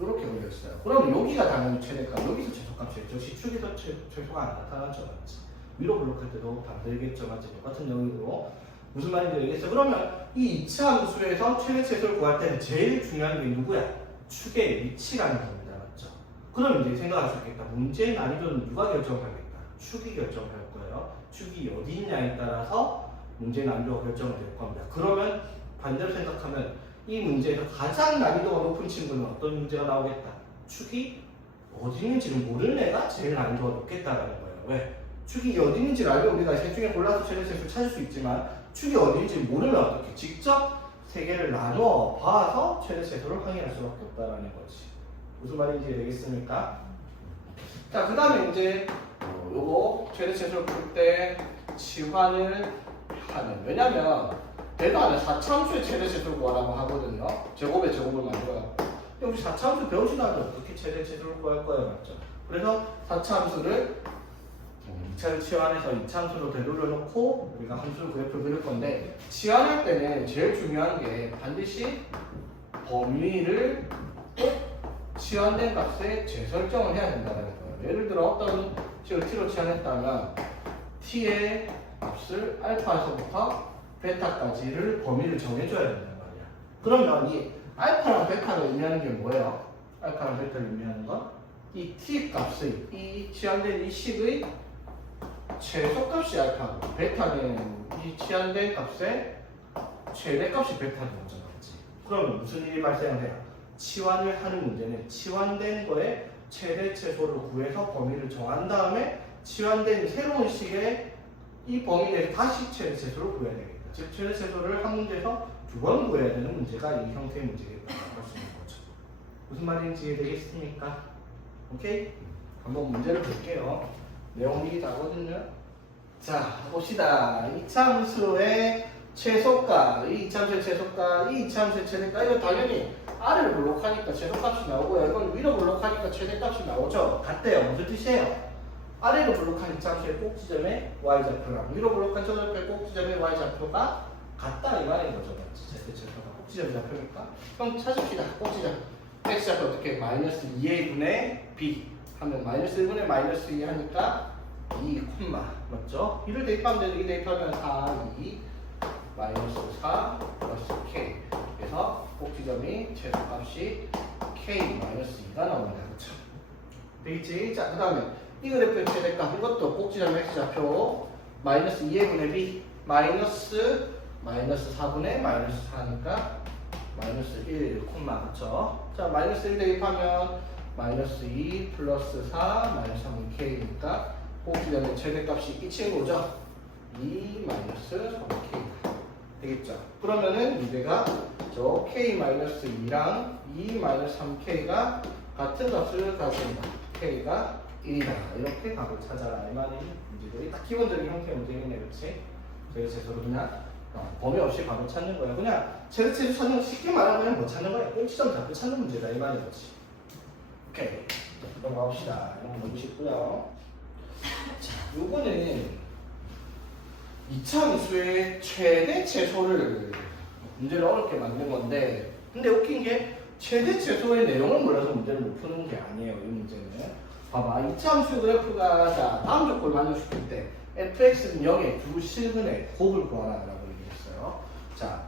이렇게 걸려있어요. 그럼 여기가 당연히 최대값, 여기서 최소값이에요. 역시 축에서 최소가 안 나타나죠. 맞지? 위로 블록할 때도 반대겠죠. 맞지? 똑같은 영역으로. 무슨 말인지 알겠어요? 그러면 이 2차 함수에서 최대 최소를 구할 때는 제일 중요한 게 누구야? 축의 위치라는 겁니다. 맞죠? 그럼 이제 생각할 수 있겠다. 문제의 난이도는 누가 결정하겠다? 축이 결정할 거예요. 축이 어디 있냐에 따라서 문제의 난이도가 결정을 될 겁니다. 그러면 반대로 생각하면 이 문제에서 가장 난이도가 높은 친구는 어떤 문제가 나오겠다? 축이 어디 있는지를 모르는 애가 제일 난이도가 높겠다라는 거예요. 왜? 축이 어디 있는지를 알면 우리가 셋 중에 골라서 최대 최소를 찾을 수 있지만 축이 어디 있는지 모르면 어떻게? 직접 세 개를 나누어 봐서 최대 최소를 확인할 수밖에 없다라는 거지. 무슨 말인지 되겠습니까? 자, 그 다음에 이제 요거 최대 최소를 볼 때 치환을 하는. 왜냐면 대단한 4차함수의 최대 최소를 구하라고 하거든요. 제곱의 제곱을 만들어요. 근데 우리 4차함수 배우지도 않아도 어떻게 최대 최소를 구할 거예요, 맞죠? 그래서 4차함수를 2차를 치환해서 2차함수로 되돌려 놓고 우리가 함수를 그래프를 그릴 건데 치환할 때는 제일 중요한 게 반드시 범위를 치환된 값에 재설정을 해야 된다는 거예요. 예를 들어 어떤 식을 t로 치환했다면 t의 값을 알파에서부터 베타까지를 범위를 정해줘야 된단 말이야. 그러면 이 알파랑 베타를 의미하는 게 뭐예요? 알파랑 베타를 의미하는 건 이 t 값의 이 치환된 이 식의 최소값이 알파고 베타는 이 치환된 값의 최대값이 베타인 거잖아. 그렇지? 그러면 무슨 일이 발생을 해요? 치환을 하는 문제는 치환된 거에 최대 최소를 구해서 범위를 정한 다음에 치환된 새로운 식의 이 범위 내에서 다시 최대 최소를 구해야 되겠다. 즉 최대 최소를 한 문제에서 두 번 구해야 되는 문제가 이 형태의 문제겠다고 할 수 있는 거죠. 무슨 말인지 이해되겠습니까? 오케이? 한번 문제를 볼게요. 내용이 다거든요. 자, 봅시다. 2차 함수의 최소값, 이 2차 함수의 최소값, 이 2차 함수의 최대값. 이거 당연히 아래를 블록하니까 최소값이 나오고요. 이건 위로 블록하니까 최대값이 나오죠. 같대요. 무슨 뜻이에요? 아래로 블록한 2차 함수의 꼭지점의 y좌표랑 위로 블록한 저좌표의 꼭지점의 y좌표가 같다 이 말인 거죠. 최대 최소가 꼭지점 좌표니까. 그럼 찾읍시다. 꼭지점. x좌표 어떻게? 마이너스 2a 분의 b 하면 마이너스 1분의 마이너스 2 하니까 2, 맞죠? 2를 대입하면 되죠. 2 대입하면 4, 2, 마이너스 4, 플러스 k. 그래서 꼭지점이 최소값이 k 마이너스 2가 나옵니다. 그렇죠? 되겠지? 자, 그 다음에 이 그래프의 최대값 이것도 꼭지점 x좌표 마이너스 2의 분의 b 마이너스 4분의 마이너스 4니까 마이너스 1, 그쵸? 자, 마이너스 1 대입하면 마이너스 2 플러스 4 마이너스 3은 k니까 꼭지점의 최대값이 이 친구죠? 2 마이너스 3k 되겠죠? 그러면은 문제가 저 k 마이너스 2랑 2 마이너스 3k가 같은 값을 가진다. k가 1이다. 이렇게 값을 찾아라. 이 말이 문제들이 딱 기본적인 형태의 문제겠네, 그렇지? 그래서 제대로 그냥 범위 없이 바로 찾는 거야. 그냥 최대 최소 찾는 거 쉽게 말하면 그냥 못 찾는 거야. 꼭지점 잡고 찾는 문제다. 이 말인 거지. 오케이. 넘어갑시다. 이런 거 너무 쉽고요. 자, 요거는 2차 함수의 최대 최소를 문제를 어렵게 만든 건데, 근데 웃긴 게 최대 최소의 내용을 몰라서 문제를 못 푸는 게 아니에요. 이 문제는. 봐봐. 2차 함수 그래프가 자, 다음 조건을 만족시킬 때 fx는 0의 두 실근의 곱을 구하라고 얘기했어요. 자,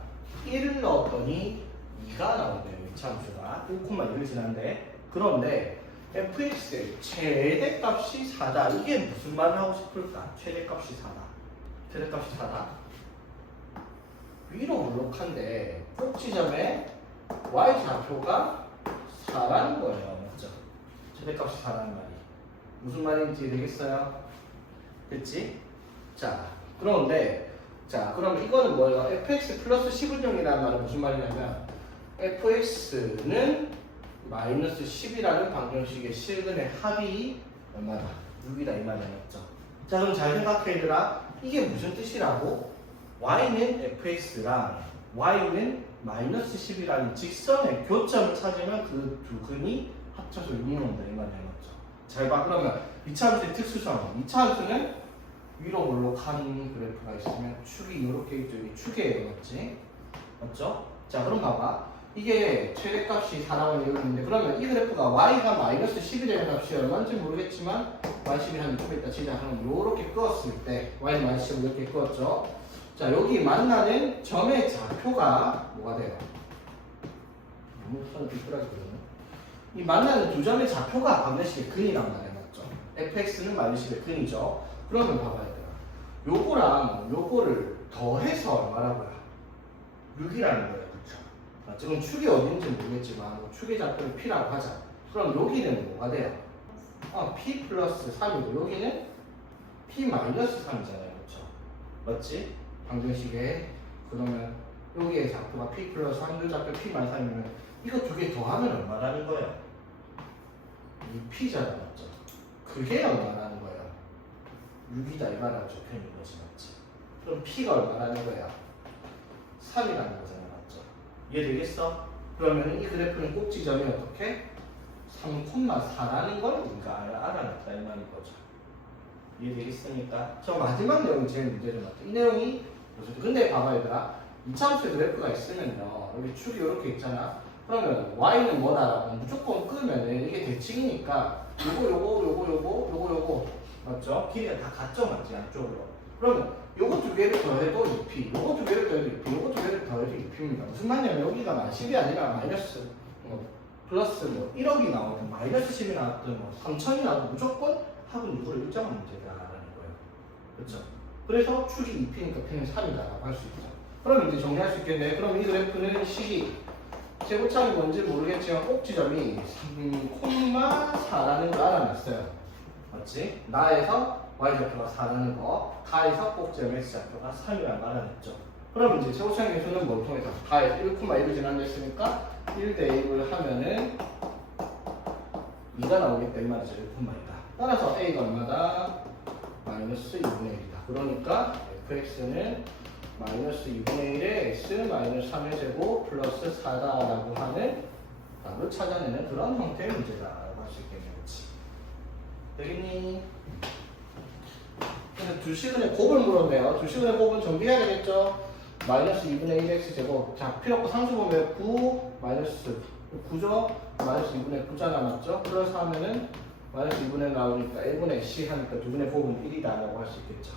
1을 넣었더니 2가 나온대요. 2차 함수가 1,1을 지난데, 그런데 fx의 최대값이 4다. 이게 무슨 말을 하고 싶을까? 최대값이 4다. 최대값이 4다. 위로 볼록한데 꼭 지점에 y좌표가 4라는 거예요. 맞죠? 최대값이 4라는 말이. 무슨 말인지 되겠어요? 됐지? 자, 그런데 자, 그럼 이거는 뭐예요? fx 플러스 10운용이라는 말은 무슨 말이냐면 fx는 마이너스 10이라는 방정식의 실근의 합이 얼마다? 6이다 이 말이 맞죠? 자, 그럼 잘 생각해 얘들아. 이게 무슨 뜻이라고? y는 fx랑 y는 마이너스 10이라는 직선의 교점을 찾으면 그 두 근이 합쳐서 6이 나온다 이 말이 맞죠? 잘 봐. 그러면 이차함수의 특수점. 이차함수는 위로 볼록한 그래프가 있으면 축이 이렇게 있죠. 이 축이에요. 맞지? 맞죠? 자, 그럼 봐봐. 이게 최대값이 4 나오는 이유가 있는데 그러면 이 그래프가 y가 마이너스 10이 되는 값이 얼마인지 모르겠지만 y10이 한 6배 있다 치자 하면 요렇게 끄었을 때 y는 마이너스 10을 이렇게 끄었죠. 자, 여기 만나는 점의 좌표가 뭐가 돼요? 너무 손을 삐뚤하게 그러네. 이 만나는 두 점의 좌표가 방정식의 근이란 말이야. 맞죠? fx는 마이너스 10의 근이죠. 그러면 봐봐야 돼요. 요거랑 요거를 더해서 얼마라고요? 6이라는 거예요. 그쵸? 지금 축이 어딘지 모르겠지만 축의 좌표를 p라고 하자. 그럼 여기는 뭐가 돼요? p 플러스 3이고 여기는 p 마이너스 3이잖아요. 그쵸? 맞지? 방정식에 그러면 여기에 좌표가 p 플러스 3, 요 좌표 p 마이너스 3이면 이거 두 개 더하면 얼마라는 거예요? 이 p잖아. 맞죠? 그게 얼마라는 거예요? 6이다 이 말하고 적혀있는 거지. 맞지? 그럼 p가 얼마라는 거야? 3이라는 거잖아. 맞죠? 이해되겠어? 그러면 이 그래프는 꼭 지점이 어떻게? 3,4라는 걸 우리가 알아냈다 이 말인 거죠. 이해되겠습니까? 저 마지막 내용이 제일 문제죠. 맞죠? 이 내용이 무슨 근데 봐봐 얘들아. 이차함수의 그래프가 있으면요. 여기 축이 이렇게 있잖아. 그러면 y는 뭐다라고 무조건 끄면은 이게 대칭이니까 요거 맞죠? 길이가 다 같죠? 맞지? 양쪽으로. 그러면 요거 두 개를 더해도 2p, 요거 두 개를 더해도 2p, 요거 두 개를 더해도 2p입니다. 무슨 말이냐면 여기가 10이 아니라 마이너스 플러스 1억이 나오든 마이너스 10이 나왔든 3천이 나와도 무조건 합은 이거를 일정한 문제다라는 거예요. 그렇죠? 그래서 축이 2p니까 p는 3이다라고 할 수 있죠. 그럼 이제 정리할 수 있겠네. 그럼 이 그래프는 식이 제곱창이 뭔지 모르겠지만 꼭 지점이 3,4라는 걸 알아냈어요. 맞지? 나에서 y좌표가 4라는 거, 가에서 꼭지점 x좌표가 3이라는 걸 알아냈죠. 그럼 이제 제곱창의 개수는 뭘 통해서? 가에서 1,1을 지난다 했으니까 1 대입을 하면은 2가 나오겠다 이 말이죠. 1,2가. 따라서 a가 얼마다? 마이너스 2분의 1이다. 그러니까 fx는 마이너스 2분의 1에 x 마이너스 3의 제곱 플러스 4다라고 하는 답을 찾아내는 그런 형태의 문제다라고 할 수 있겠네요. 그렇지? 되겠니? 그래서 두 시간의 곱을 물었네요. 두 시간의 곱은 정비해야 되겠죠? 마이너스 2분의 1x 제곱. 자, 필요 없고 상수 보면 9 마이너스 9죠? 마이너스 2분의 9잖아. 맞죠? 그래서 하면은 마이너스 2분의 나오니까 1분의 c 하니까 2분의 곱은 1이다라고 할 수 있겠죠.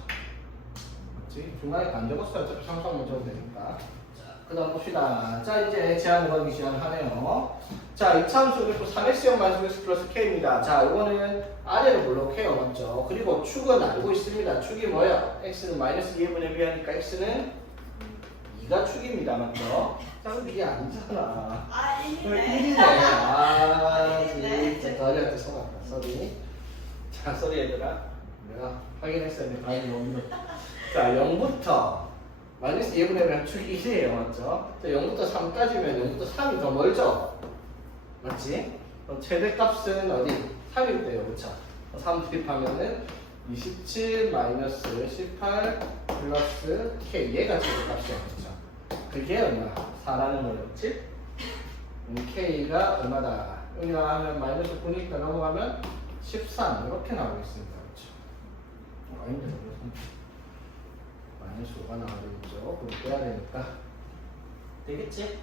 중간에 안 적었어요. 어차피 상수하면 적어도 되니까. 자, 그 다음 봅시다. 자, 이제 제한을 걸기 시작하네요. 자, 이차함수 그래프 3x형 마이너스 x 플러스 k입니다. 자, 이거는 아래로 볼록해요. 맞죠? 그리고 축은 알고 있습니다. 축이 뭐예요? x는 마이너스 2분의 b 하니까 x는 2가 축입니다. 맞죠? 자, 그럼 이게 아니잖아. 1이네. 진짜 다리한테 써놨다. 쏘리. 자, 쏘리 얘들아. 내가 확인했어야 돼. 다행히 너무 자, 0부터 마이너스 2분의 1은 축이 1이에요. 맞죠? 자, 0부터 3까지면 0부터 3이 더 멀죠? 맞지? 그럼 최대값은 어디? 3일 때요. 그쵸? 3 대입하면은 27 마이너스 18 플러스 k 얘가 최대값이야. 그쵸? 그게 얼마? 4라는 거예요. 그치? k가 얼마다? 여기가 하면 마이너스 9니까 넘어가면 13 이렇게 나오겠습니다. 그쵸? 아닌데 마이너스 5가 나와야 되겠죠. 그럼 빼야 되니까. 되겠지?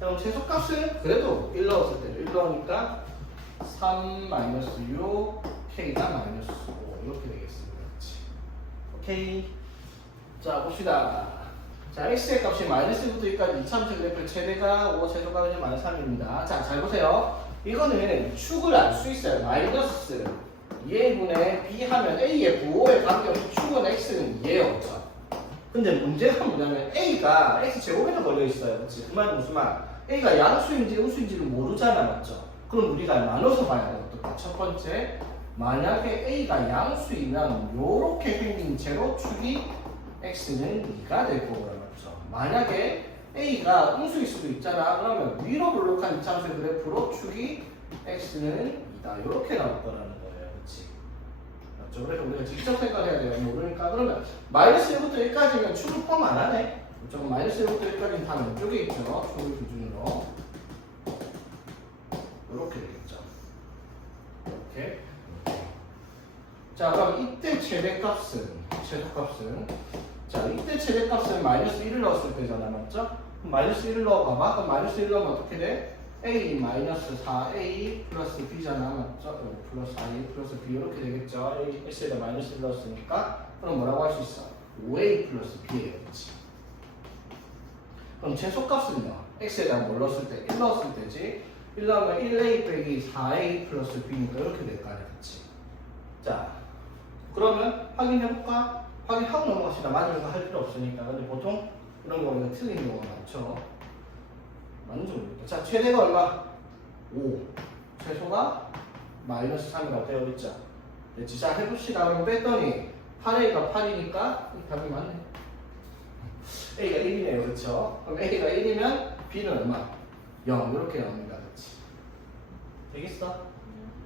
자, 그럼 최소값은 그래도 1 넣었을 때죠. 1 넣으니까 3 마이너스 6, k가 마이너스 5 이렇게 되겠습니다. 그렇지? 오케이. 자, 봅시다. 자, x의 값이 마이너스부터 여기까지 2차함수 그래프 최대가 5, 최소값이 마이너스 3입니다. 자, 잘 보세요. 이거는 축을 알 수 있어요. 마이너스 2a분의 b 하면 a의 부호에 관계없이 축은 x는 2예요. 그렇죠? 근데 문제가 뭐냐면 A가 X제곱에도 걸려있어요. 그치? 그 말은 무슨 말? A가 양수인지 음수인지를 모르잖아. 맞죠? 그럼 우리가 나눠서 봐야 돼요. 또 첫 번째, 만약에 A가 양수이면 요렇게 생긴 채로 축이 X는 2가 될 거고요. 맞죠? 만약에 A가 음수일 수도 있잖아. 그러면 위로 볼록한 이차함수의 그래프로 축이 X는 2다. 요렇게 나올 거라는 거예요. 그치? 맞죠? 그래서 우리가 직접 생각해야 돼요. 모르니까. 그러면 마이너스 1부터 1까지면 축을 포함 안 하네. 그렇죠? 마이너스 1부터 1까지는 다 왼쪽에 있죠. 축을 기준으로. 이렇게 되겠죠. 이렇게. 자, 그럼 이때 최대값은, 자, 이때 최대값은 마이너스 1을 넣었을 때잖아. 맞죠? 그럼 마이너스 1을 넣어봐봐. 그럼 마이너스 1을 넣으면 어떻게 돼? A 마이너스 4A 플러스 B잖아. 맞죠? 플러스 4A 플러스 B 이렇게 되겠죠. A, X에다 마이너스 1 넣었으니까. 그럼 뭐라고 할 수 있어? 5A 플러스 B예요. 그치? 그럼 최소값은요? X에다 뭘 넣었을 때? 1 넣었을 때지? 1 넣으면 1A 빼기 4A 플러스 B니까 이렇게 될 거 아니야. 그치? 자, 그러면 확인해볼까? 확인하고 넘어갑시다. 맞으면 할 필요 없으니까. 근데 보통 이런 경우는 틀린 경우가 많죠. 맞는 줄 모르겠다. 자, 최대가 얼마? 5. 최소가 마이너스 3이라고 되어 있죠. 네, 자, 해봅시다. 그럼 뺐더니 8A가 8이니까 답이 맞네. A가 1이네요. 그렇죠? 그럼 A가 1이면 B는 얼마? 0. 이렇게 나옵니다. 그렇지? 되겠어?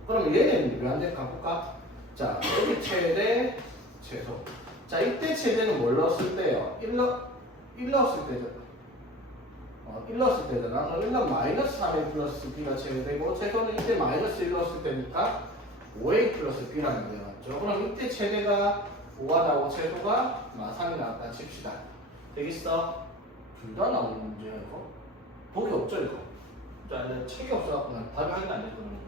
그럼 얘는 왜 안 될까? 볼까? 자, 여기 최대, 최소. 자, 이때 최대는 뭘 넣었을 때요? 1 넣었을 때죠. 1 넣었을 때잖아. 그럼 1은 마이너스 3A 플러스 B가 최대되고, 최소는 이때 마이너스 1 넣었을 때니까 5A 플러스 B라는 게 나왔죠. 그럼 이때 최대가 5가 나오고 최소가 3이 나왔다 칩시다. 되겠어? 둘 다 나오는 문제야, 이거? 보기 없죠, 이거? 자, 책이 없어갖고 난 답이 확인 안 됐거든요.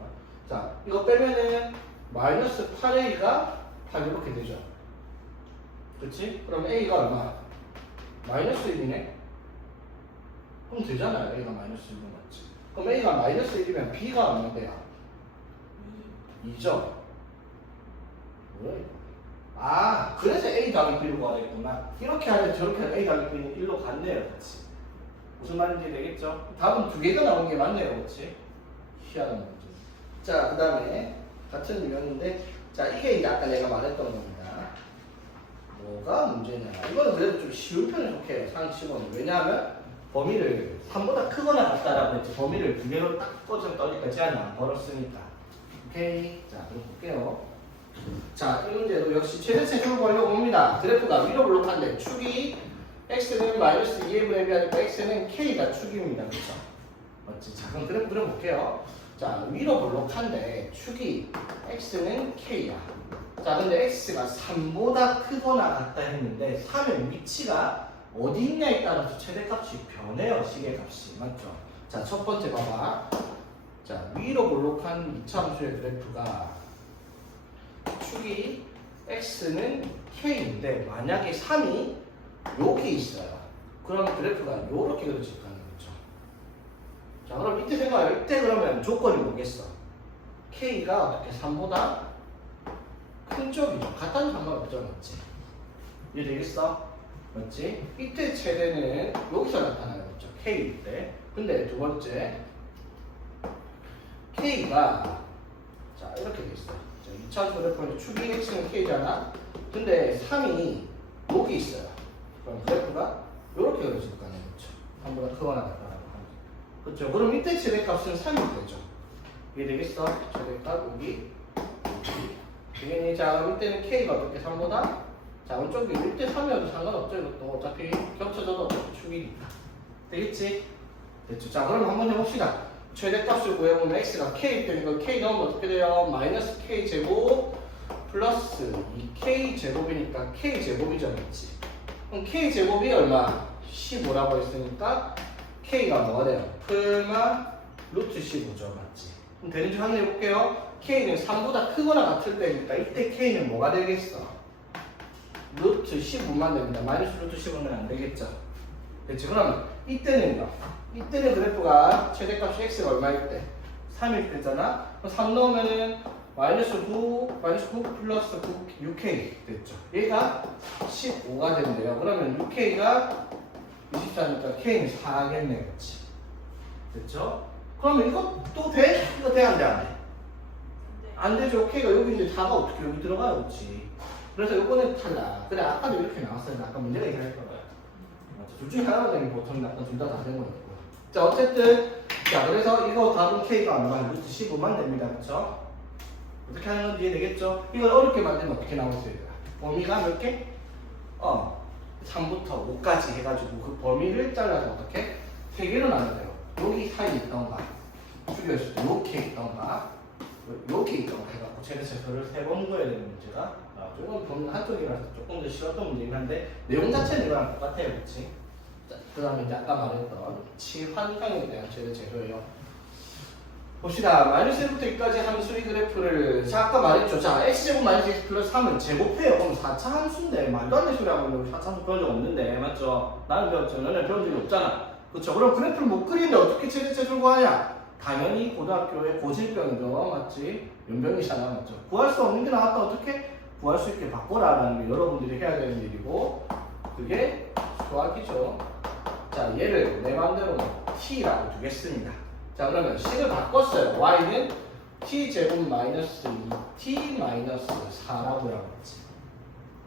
자, 이거 빼면은 마이너스 8A가 8 이렇게 되죠. 그렇지? 그럼 A가 얼마? 마이너스 1이네? 그럼 되잖아요. A가 마이너스 1은 맞지? 그럼 A가 마이너스 1이면 B가 얼마인데요? 2죠? 뭐야 이거? 아, 그래서 A 더하기 B로 구하겠구나. 이렇게 하면 저렇게 하면 A 더하기 B는 1로 갔네요. 그렇지? 무슨 말인지 되겠죠? 답은 두 개가 나온 게 맞네요. 그렇지? 희한한 문제. 자, 그 다음에 같은 유형인데, 자, 이게 이제 아까 내가 말했던 겁니다. 뭐가 문제냐? 이거는 그래도 좀 쉬운 편에 속해요. 상식은. 왜냐하면 범위를 3보다 크거나 같다라고 했지. 범위를 두 개로 딱 꽂으면 떠니까 제한이 안 벌었으니까. 오케이. 자, 그럼 볼게요. 자, 이 문제도 역시 최대 최소를 구하려고 봅니다. 그래프가 위로 볼록한데 축이 x는 마이너스 2a분의 b하니까 x는 k가 축입니다. 그렇죠? 맞지? 자, 그럼 그래프 그려볼게요. 자, 위로 볼록한데 축이 x는 k야. 자, 근데 x가 3보다 크거나 같다 했는데 3의 위치가 어디 있냐에 따라서 최대값이 변해요. 시계값이. 맞죠? 자, 첫 번째 봐봐. 자, 위로 볼록한 2차 함수의 그래프가 축이 x는 k인데 만약에 3이 여기 있어요. 그럼 그래프가 이렇게 그려질 거 아니에요. 그렇죠? 자, 그럼 이때 생각해요. 이때 그러면 조건이 뭐겠어? k가 어떻게 3보다 큰 쪽이죠. 같다는 상관없죠. 맞지? 이해 되겠어? 맞지? 이때 최대는 여기서 나타나요. 그렇죠? k일 때. 근데 두 번째 k가 자 이렇게 돼 있어요. 2차 그래프는 축이 x는 k잖아. 근데 3이 여기 있어요. 그럼 그래프가 이렇게 그려질 거 아니에요. 그렇죠? 3보다 크거나 같다라고 하면. 그렇죠? 그럼 이때 최대값은 3이 되죠. 이해 되겠어? 최대값 여기. 되겠니? 자, 그럼 이때는 k가 어떻게 3보다? 자, 이쪽이 1대 3이어도 상관없죠. 이것도 어차피 겹쳐져도 어차피 축이니까. 되겠지? 됐죠? 자, 그럼 한번 해봅시다. 최대값을 구해보면 x가 k일 때니까 k 넣으면 어떻게 돼요? 마이너스 k 제곱 플러스 2k 제곱이니까 k 제곱이죠. 맞지? 그럼 k 제곱이 얼마? 15라고 했으니까 k가 뭐가 돼요? 풀마 루트 15죠. 맞지? 그럼 되는지 확인해볼게요. k는 3보다 크거나 같을 때니까 이때 k는 뭐가 되겠어? 루트 15만 됩니다. 마이너스 루트 15는 안 되겠죠? 됐지? 그럼 이때는요? 이때는 그래프가 최대값이 x가 얼마일 때? 3일 때잖아? 그럼 3 넣으면은 마이너스 9 플러스 9 6k 됐죠. 얘가 15가 된대요. 그러면 6k가 24니까 k는 4겠네, 그렇지? 됐죠? 그러면 이것도 돼? 이거 돼? 안 돼? 안 돼? 안 되죠. k가 여기 이제 4가 어떻게 여기 들어가요, 그렇지? 그래서 요거는 탈락. 그래, 아까도 이렇게 나왔어요. 아까 문제가 이렇게 할 거예요. 맞죠? 둘 중에 하나가 되면 보통 약간 둘 다 다 된 거였고. 자, 어쨌든 자, 그래서 이거 답은 k가 얼마? 루트 15만 됩니다, 그렇죠? 어떻게 하는 건지 이해되겠죠? 이걸 어렵게 만들면 어떻게 나오겠어요? 범위가 몇 개? 3부터 5까지 해가지고 그 범위를 잘라서 어떻게? 3개로 나눠요. 여기 사이에 있던가, 줄였을 때 이렇게 있던가, 이렇게 있던가 해갖고 최대체수를 3번 구해야 되는 문제가 조금 범위 한쪽이라서 조금 더 쉬웠던 문제긴 한데 내용 자체는 이거랑 똑같아요, 그렇지? 그 다음에 이제 아까 말했던 치환경에 대한 최대체수예요. 봅시다. 마이너스 1부터 2까지 함수의 그래프를 자 아까 말했죠. 자 x제곱 마이너스 x 플러스 3을 제곱해요. 그럼 4차 함수인데 말도 안 되는 소리 하고 있는데 4차 함수 배운 적 없는데 맞죠? 나는 배웠죠. 너는 배운 적이 없잖아. 그렇죠? 그럼 그래프를 못 그리는데 어떻게 최대체수를 구하냐? 당연히 고등학교의 고질병이죠. 맞지? 연병이잖아. 맞죠? 구할 수 없는 게 나왔다. 어떻게? 구할 수 있게 바꿔라라는 게 여러분들이 해야 되는 일이고 그게 수학이죠. 자 얘를 내 맘대로 t라고 두겠습니다. 자 그러면 식을 바꿨어요. y는 t제곱 마이너스 2t 마이너스 4라고 해야겠지.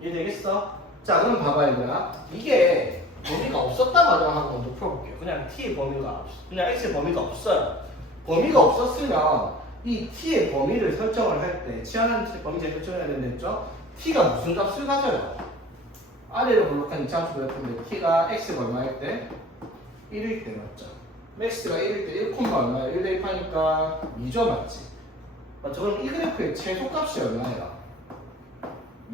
이해되겠어? 자 그럼 봐봐 얘들아. 이게 범위가 없었다 가정하고 먼저 풀어볼게요. 그냥 t의 범위가 없어. 그냥 x의 범위가 없어요. 범위가 없었으면 이 t의 범위를 설정을 할 때 치환하는 범위를 설정해야 되는데죠. t가 무슨 값을 가져요? 아래로 블록한 이차함수 그래프인데 t가 x가 얼마일 때? 1일 때 맞죠? max가 1일 때 1, 얼마야? 1 대입하니까 2죠 맞지? 맞죠? 그럼 이 그래프의 최소값이 얼마예요?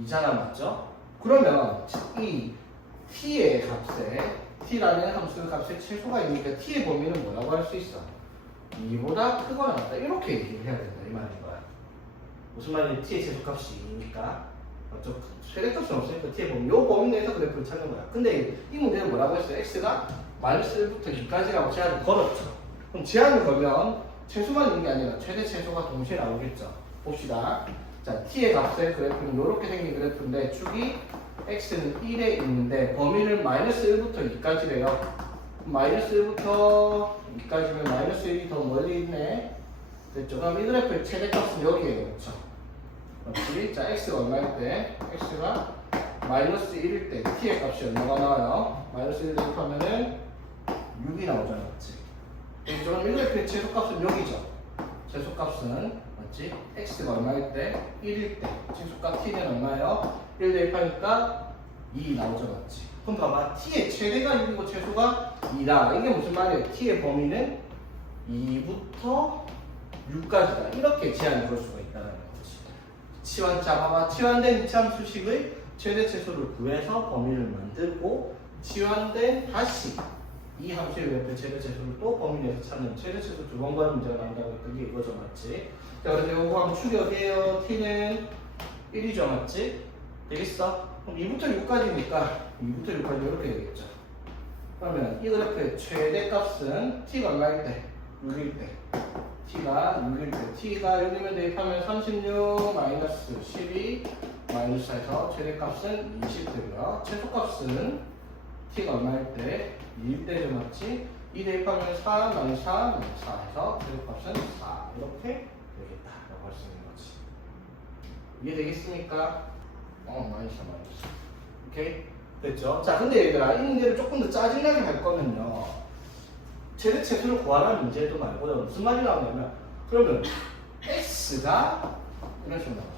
2잖아 맞죠? 그러면 이 t의 값에 t라는 함수의 값에 최소가 있으니까 t의 범위는 뭐라고 할 수 있어? 2보다 크거나 같다 이렇게 얘기를 해야 된다 이 말인 거야. 무슨 말이냐? t의 최소값이 2니까 맞죠? 최대값은 없으니까 t의 범위 요 범위 내에서 그래프를 찾는 거야. 근데 이 문제는 뭐라고 했어요? x가 마이너스 1부터 2까지라고 제한을 걸었죠. 그럼 제한을 걸면 최소만 있는 게 아니라 최대 최소가 동시에 나오겠죠. 봅시다. 자, t의 값의 그래프는 이렇게 생긴 그래프인데 축이 x는 1에 있는데 범위를 마이너스 1부터 2까지래요. 마이너스 1부터 2까지면 마이너스 1이 더 멀리 있네. 됐죠? 그럼 이 그래프의 최대값은 여기에요. 그렇죠? 그렇지? 자, x가 얼마일 때? x가 마이너스 1일 때 t의 값이 얼마가 나와요? 마이너스 1 대입하면은 6이 나오잖아, 맞지? 그럼 이 그래프의 최소값은 여기죠. 최소값은 맞지? x가 얼마일 때? 1일 때 최소값 t는 얼마예요? 1 대입하니까 2 나오죠, 맞지? 그럼 봐봐, t의 최대가 6이고 최소가 2다. 이게 무슨 말이에요? t의 범위는 2부터 6까지다. 이렇게 제한을 걸 수가 있다는 거지. 치환, 자 봐봐, 치환된 이차함 수식의 최대 최소를 구해서 범위를 만들고 치환된 다시 이 함수의 그래프의 최대 최소를 또 범위 내에서 찾는 최대 최소 두 번 구하는 문제가 나온다고 그게 이거죠, 맞지? 자 그래서 요거 하면 축이 어디에요? t는 1이죠, 맞지? 되겠어? 그럼 2부터 6까지니까 2부터 6까지 이렇게 되겠죠. 그러면 이 그래프의 최대값은 t가 얼마일 때? 6일 때 t가 6일 때 t가 6이면 대입하면 36 마이너스 12 마이너스에서 최대값은 20되고요. 최소값은 t가 얼마일 때? 2일 때죠, 맞지? 2 대입하면 4 마이너스 4 마이너스 4 해서 최소값은 4 이렇게 되겠다라고 할 수 있는 거지. 이해되겠습니까? 마이너스 4 마이너스 오케이? 됐죠? 자 근데 얘들아 이 문제를 조금 더 짜증나게 할 거면요 최대 최소를 구하라는 문제도 말고요 무슨 말이 나오냐면 그러면 x가 이런 식으로 나와요.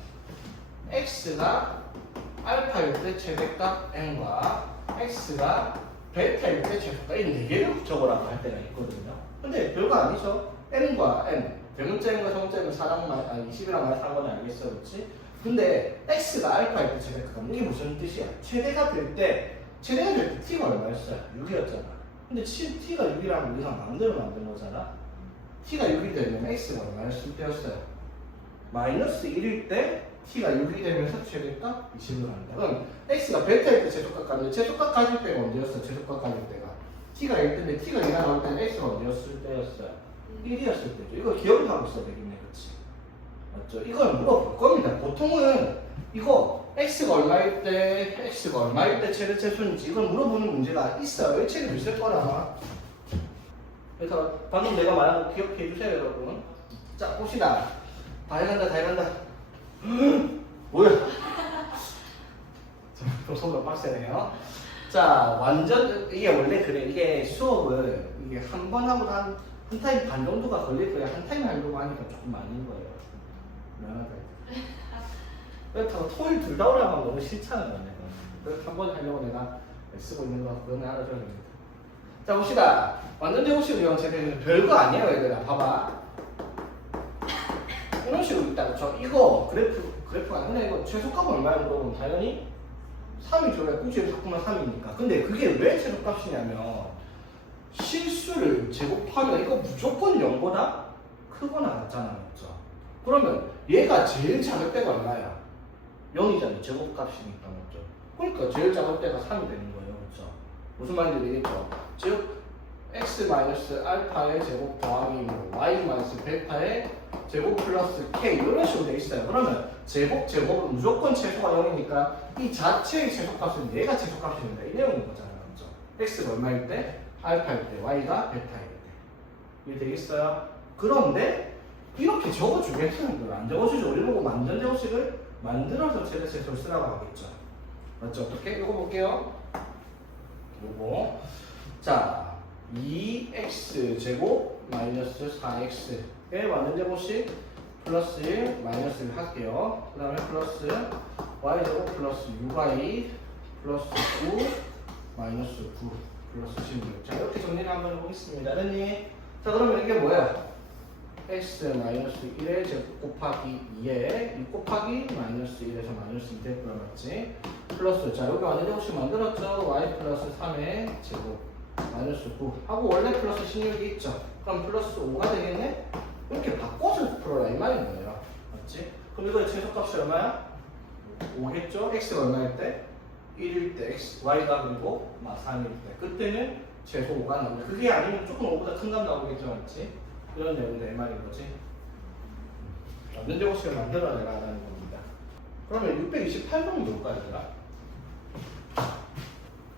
x가 알파일 때 최대값 n과 x가 베타일 때 최소값 이 4개를 적으라고 할 때가 있거든요. 근데 별거 아니죠. n과 n 대문자 n과 소문자 n은 4랑 20이랑 마이너스 4건 알겠어, 그렇지? 근데 x가 알파일 때 최대값 이게 무슨 뜻이야? 최대가 될 때 t가 얼마였어요? 6이었잖아. 근데 t가 6이라면 우리가 마음대로 만든 거잖아. t가 6이 되면 x가 얼마였을 때였어요? 마이너스 1일 때 t가 6이 되면서 최대값 20을 한다. 그럼 x가 베타일 때 최소값 가는데 최소값 가질 때가 언제였어? 최소값 가질 때가 t가 1인데 t가 2가 나올 때는 x가 언제였을 때였어요? 1이었을 때죠. 이거 기억을 하고 있어야 되겠네, 그렇지? 맞죠? 이걸 물어볼 겁니다. 보통은 이거 x가 얼마일 때 최대 최소인지 이걸 물어보는 문제가 있어요. 일체는 있을 거라. 그래서 방금 내가 말한 거 기억해 주세요, 여러분. 자, 봅시다. 다 해간다. 뭐야? 속으로 빡세네요. 자, 완전 이게 원래 그래. 이게 수업을 이게 한 번 하고 한 타임 반 정도가 걸릴 거예요. 한 타임 하려고 하니까 조금 많은 거예요. 미안하다. 그렇다고 토요일 둘 다 오라고 하면 너무 싫잖아요, 내가. 그래서 한 번 하려고 내가 쓰고 있는 거 그거는 알아줘야 됩니다. 자, 봅시다. 완전 제곱식 유형체는 별거 아니에요, 얘들아. 봐봐. 이런 식으로 있다가 저 이거 그래프가 아니라 이거 최소값 얼마야 물어보면 당연히 3이 줘야 굳이 자꾸만 3이니까. 근데 그게 왜 최소값이냐면 실수를 제곱하면 이거 무조건 0보다 크거나 같잖아, 맞죠? 그러면 얘가 제일 작을 때가 얼마야? 0이잖아, 제곱값이니까, 맞죠? 그러니까 제일 작을 때가 3이 되는 거예요, 그렇죠? 무슨 말인지 되겠죠? 즉 x-알파의 제곱 더하기 뭐 y-베타의 제곱 플러스 k 이런 식으로 돼 있어요. 그러면 제곱은 무조건 최소가 0이니까 이 자체의 최소값은 얘가 최소값입니다. 이 내용인 거잖아요, 맞죠? x가 얼마일 때? 알파일 때, y가 베타일 때. 이해 되겠어요? 그런데 이렇게 적어주겠다는 걸 안 적어주죠. 우리 보고 완전 제곱식을 만들어서 최대 최소를 쓰라고 하겠죠. 맞죠? 어떻게? 이거 볼게요. 요거. 자, 2x 제곱 마이너스 4x의 완전 제곱식 플러스 1 마이너스 1 할게요. 그 다음에 플러스 y 제곱 플러스 6y 플러스 9 마이너스 9 플러스 16. 자, 이렇게 정리를 한번 해보겠습니다. 됐니? 자, 그러면 이게 뭐야? x 마이너스 1의 제곱 곱하기 2에 2 곱하기 마이너스 1에서 마이너스 2 됐고요, 맞지? 플러스, 자, 여기 완전 제곱식 만들었죠? y 플러스 3의 제곱 마이너스 9 하고 원래 플러스 16이 있죠? 그럼 플러스 5가 되겠네? 이렇게 바꿔서 풀어라 이 말인 거예요, 맞지? 그럼 이거의 최소값이 얼마야? 5겠죠? x가 얼마일 때? 1일 때 x, y가 그리고 3일 때 그때는 최소 5가 나오죠. 그게 아니면 조금 5보다 큰 값 나오겠죠, 맞지? 이런 내용들 이 말인 거지. 면제곱식을 만들어내라는 겁니다. 그러면 628번이 뭘까요, 얘들아?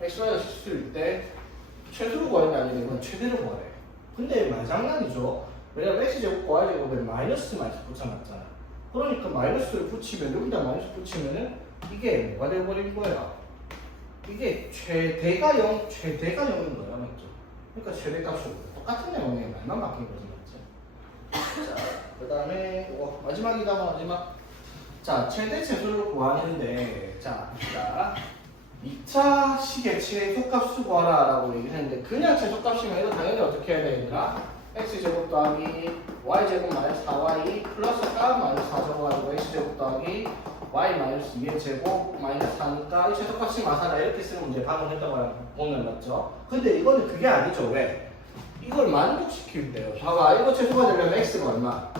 xy가 실수일 때 최소를 구하는 게 아니라 이건 최대를 구하래. 근데 말장난이죠. 왜냐면 x제곱과 y제곱에 마이너스 붙여놨잖아. 그러니까 마이너스를 붙이면 여기다 마이너스 붙이면은 이게 뭐가 되어버린 거야? 이게 최대가 0인 거야, 맞죠? 그러니까 최대값이 똑같은 내용에 말만 바뀐 거지, 맞지? 자, 그 다음에 이거 마지막이다, 마지막. 자, 최대 최소를 구하는데, 자, 2차 식의 최소값을 구하라 라고 얘기를 했는데 그냥 최소값이면 이거 당연히 어떻게 해야 되니까 x제곱 더하기 y제곱 마이너스 4y 플러스 4 마이너스 4 적어가지고 x제곱 더하기 y 마이너스 2의 제곱 마이너스 4니까 이 최소값이 마사다 이렇게 쓰는 문제 방금 했다고 보면 맞죠? 근데 이거는 그게 아니죠. 왜? 이걸 만족시킬 때요. 봐봐, 이거 최소가 되려면 x가 얼마?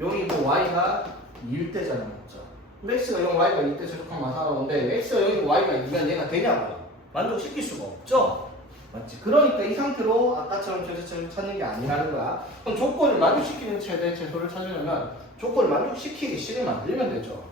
여기 뭐 y가 2일 때잖아, 맞죠? x가 0, y가 2때 최소값만 나오는데 x가 0이고 y가 2면 얘가 되냐고요? 만족시킬 수가 없죠? 맞지? 그러니까 이 상태로 아까처럼 최대치를 찾는 게 아니라는 거야. 그럼 조건을 만족시키는 최대 최소를 찾으려면 조건을 만족시키기 싫게 만들면 되죠.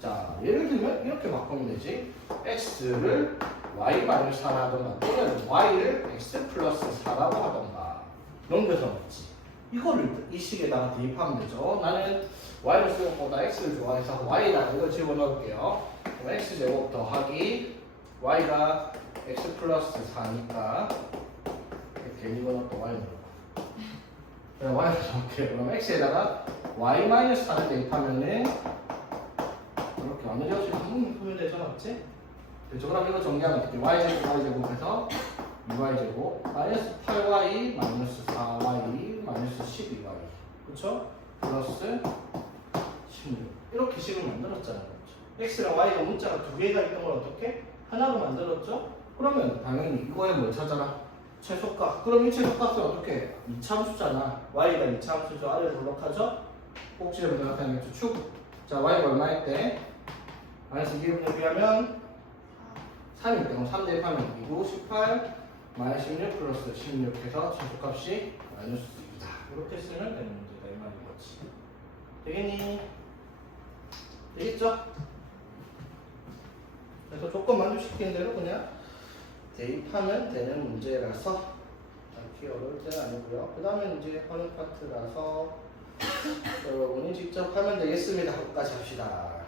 자, 예를 들면 이렇게 바꾸면 되지. x를 y-4라 하던가 또는 y를 x 플러스 4라고 하던가 넘겨서 먹지. 이거를 이 식에다가 대입하면 되죠. 나는 y를 쓰는 것보다 x를 좋아해서 y에다가 이걸 집어넣을게요. 그럼 x제곱 더하기 y가 x 플러스 4니까 이렇게 이거는 또 y 넣을까. 그럼 y를 넣을게요. 그럼 x에다가 y-4를 대입하면은 이렇게 완전 제곱식 한번 풀면 되죠, 맞지? 그렇죠. 그럼 이거 정리하면 어떻게? y제곱해서 2y제곱 마이너스 8y 마이너스 4y 마이너스 12y 그렇죠? 플러스 16 이렇게 식을 만들었잖아요, 그렇죠? x랑 y가 문자가 두 개가 있던 걸 어떻게? 하나로 만들었죠? 그러면 당연히 이거에 뭘 찾아라? 최소값. 그럼 이 최소값은 어떻게? 이차함수잖아. y가 이차함수죠. 아래로 블록하죠? 꼭지를 생각하면 축. 자, y가 얼마일 때? 마이너스 2를 비하면 3일 때, 그럼 3 대입하면 2고 18 마이너스 16 플러스 16 해서 최소값이 마이너스 2다. 이렇게 쓰면 되는 문제다 이 말인 거지. 되겠니? 되겠죠? 그래서 조건 만족시키는 대로 그냥 대입하면 되는 문제라서 그렇게 어려울 때는 아니고요. 그 다음에 이제 하는 파트라서 여러분이 직접 하면 되겠습니다. 끝까지 합시다.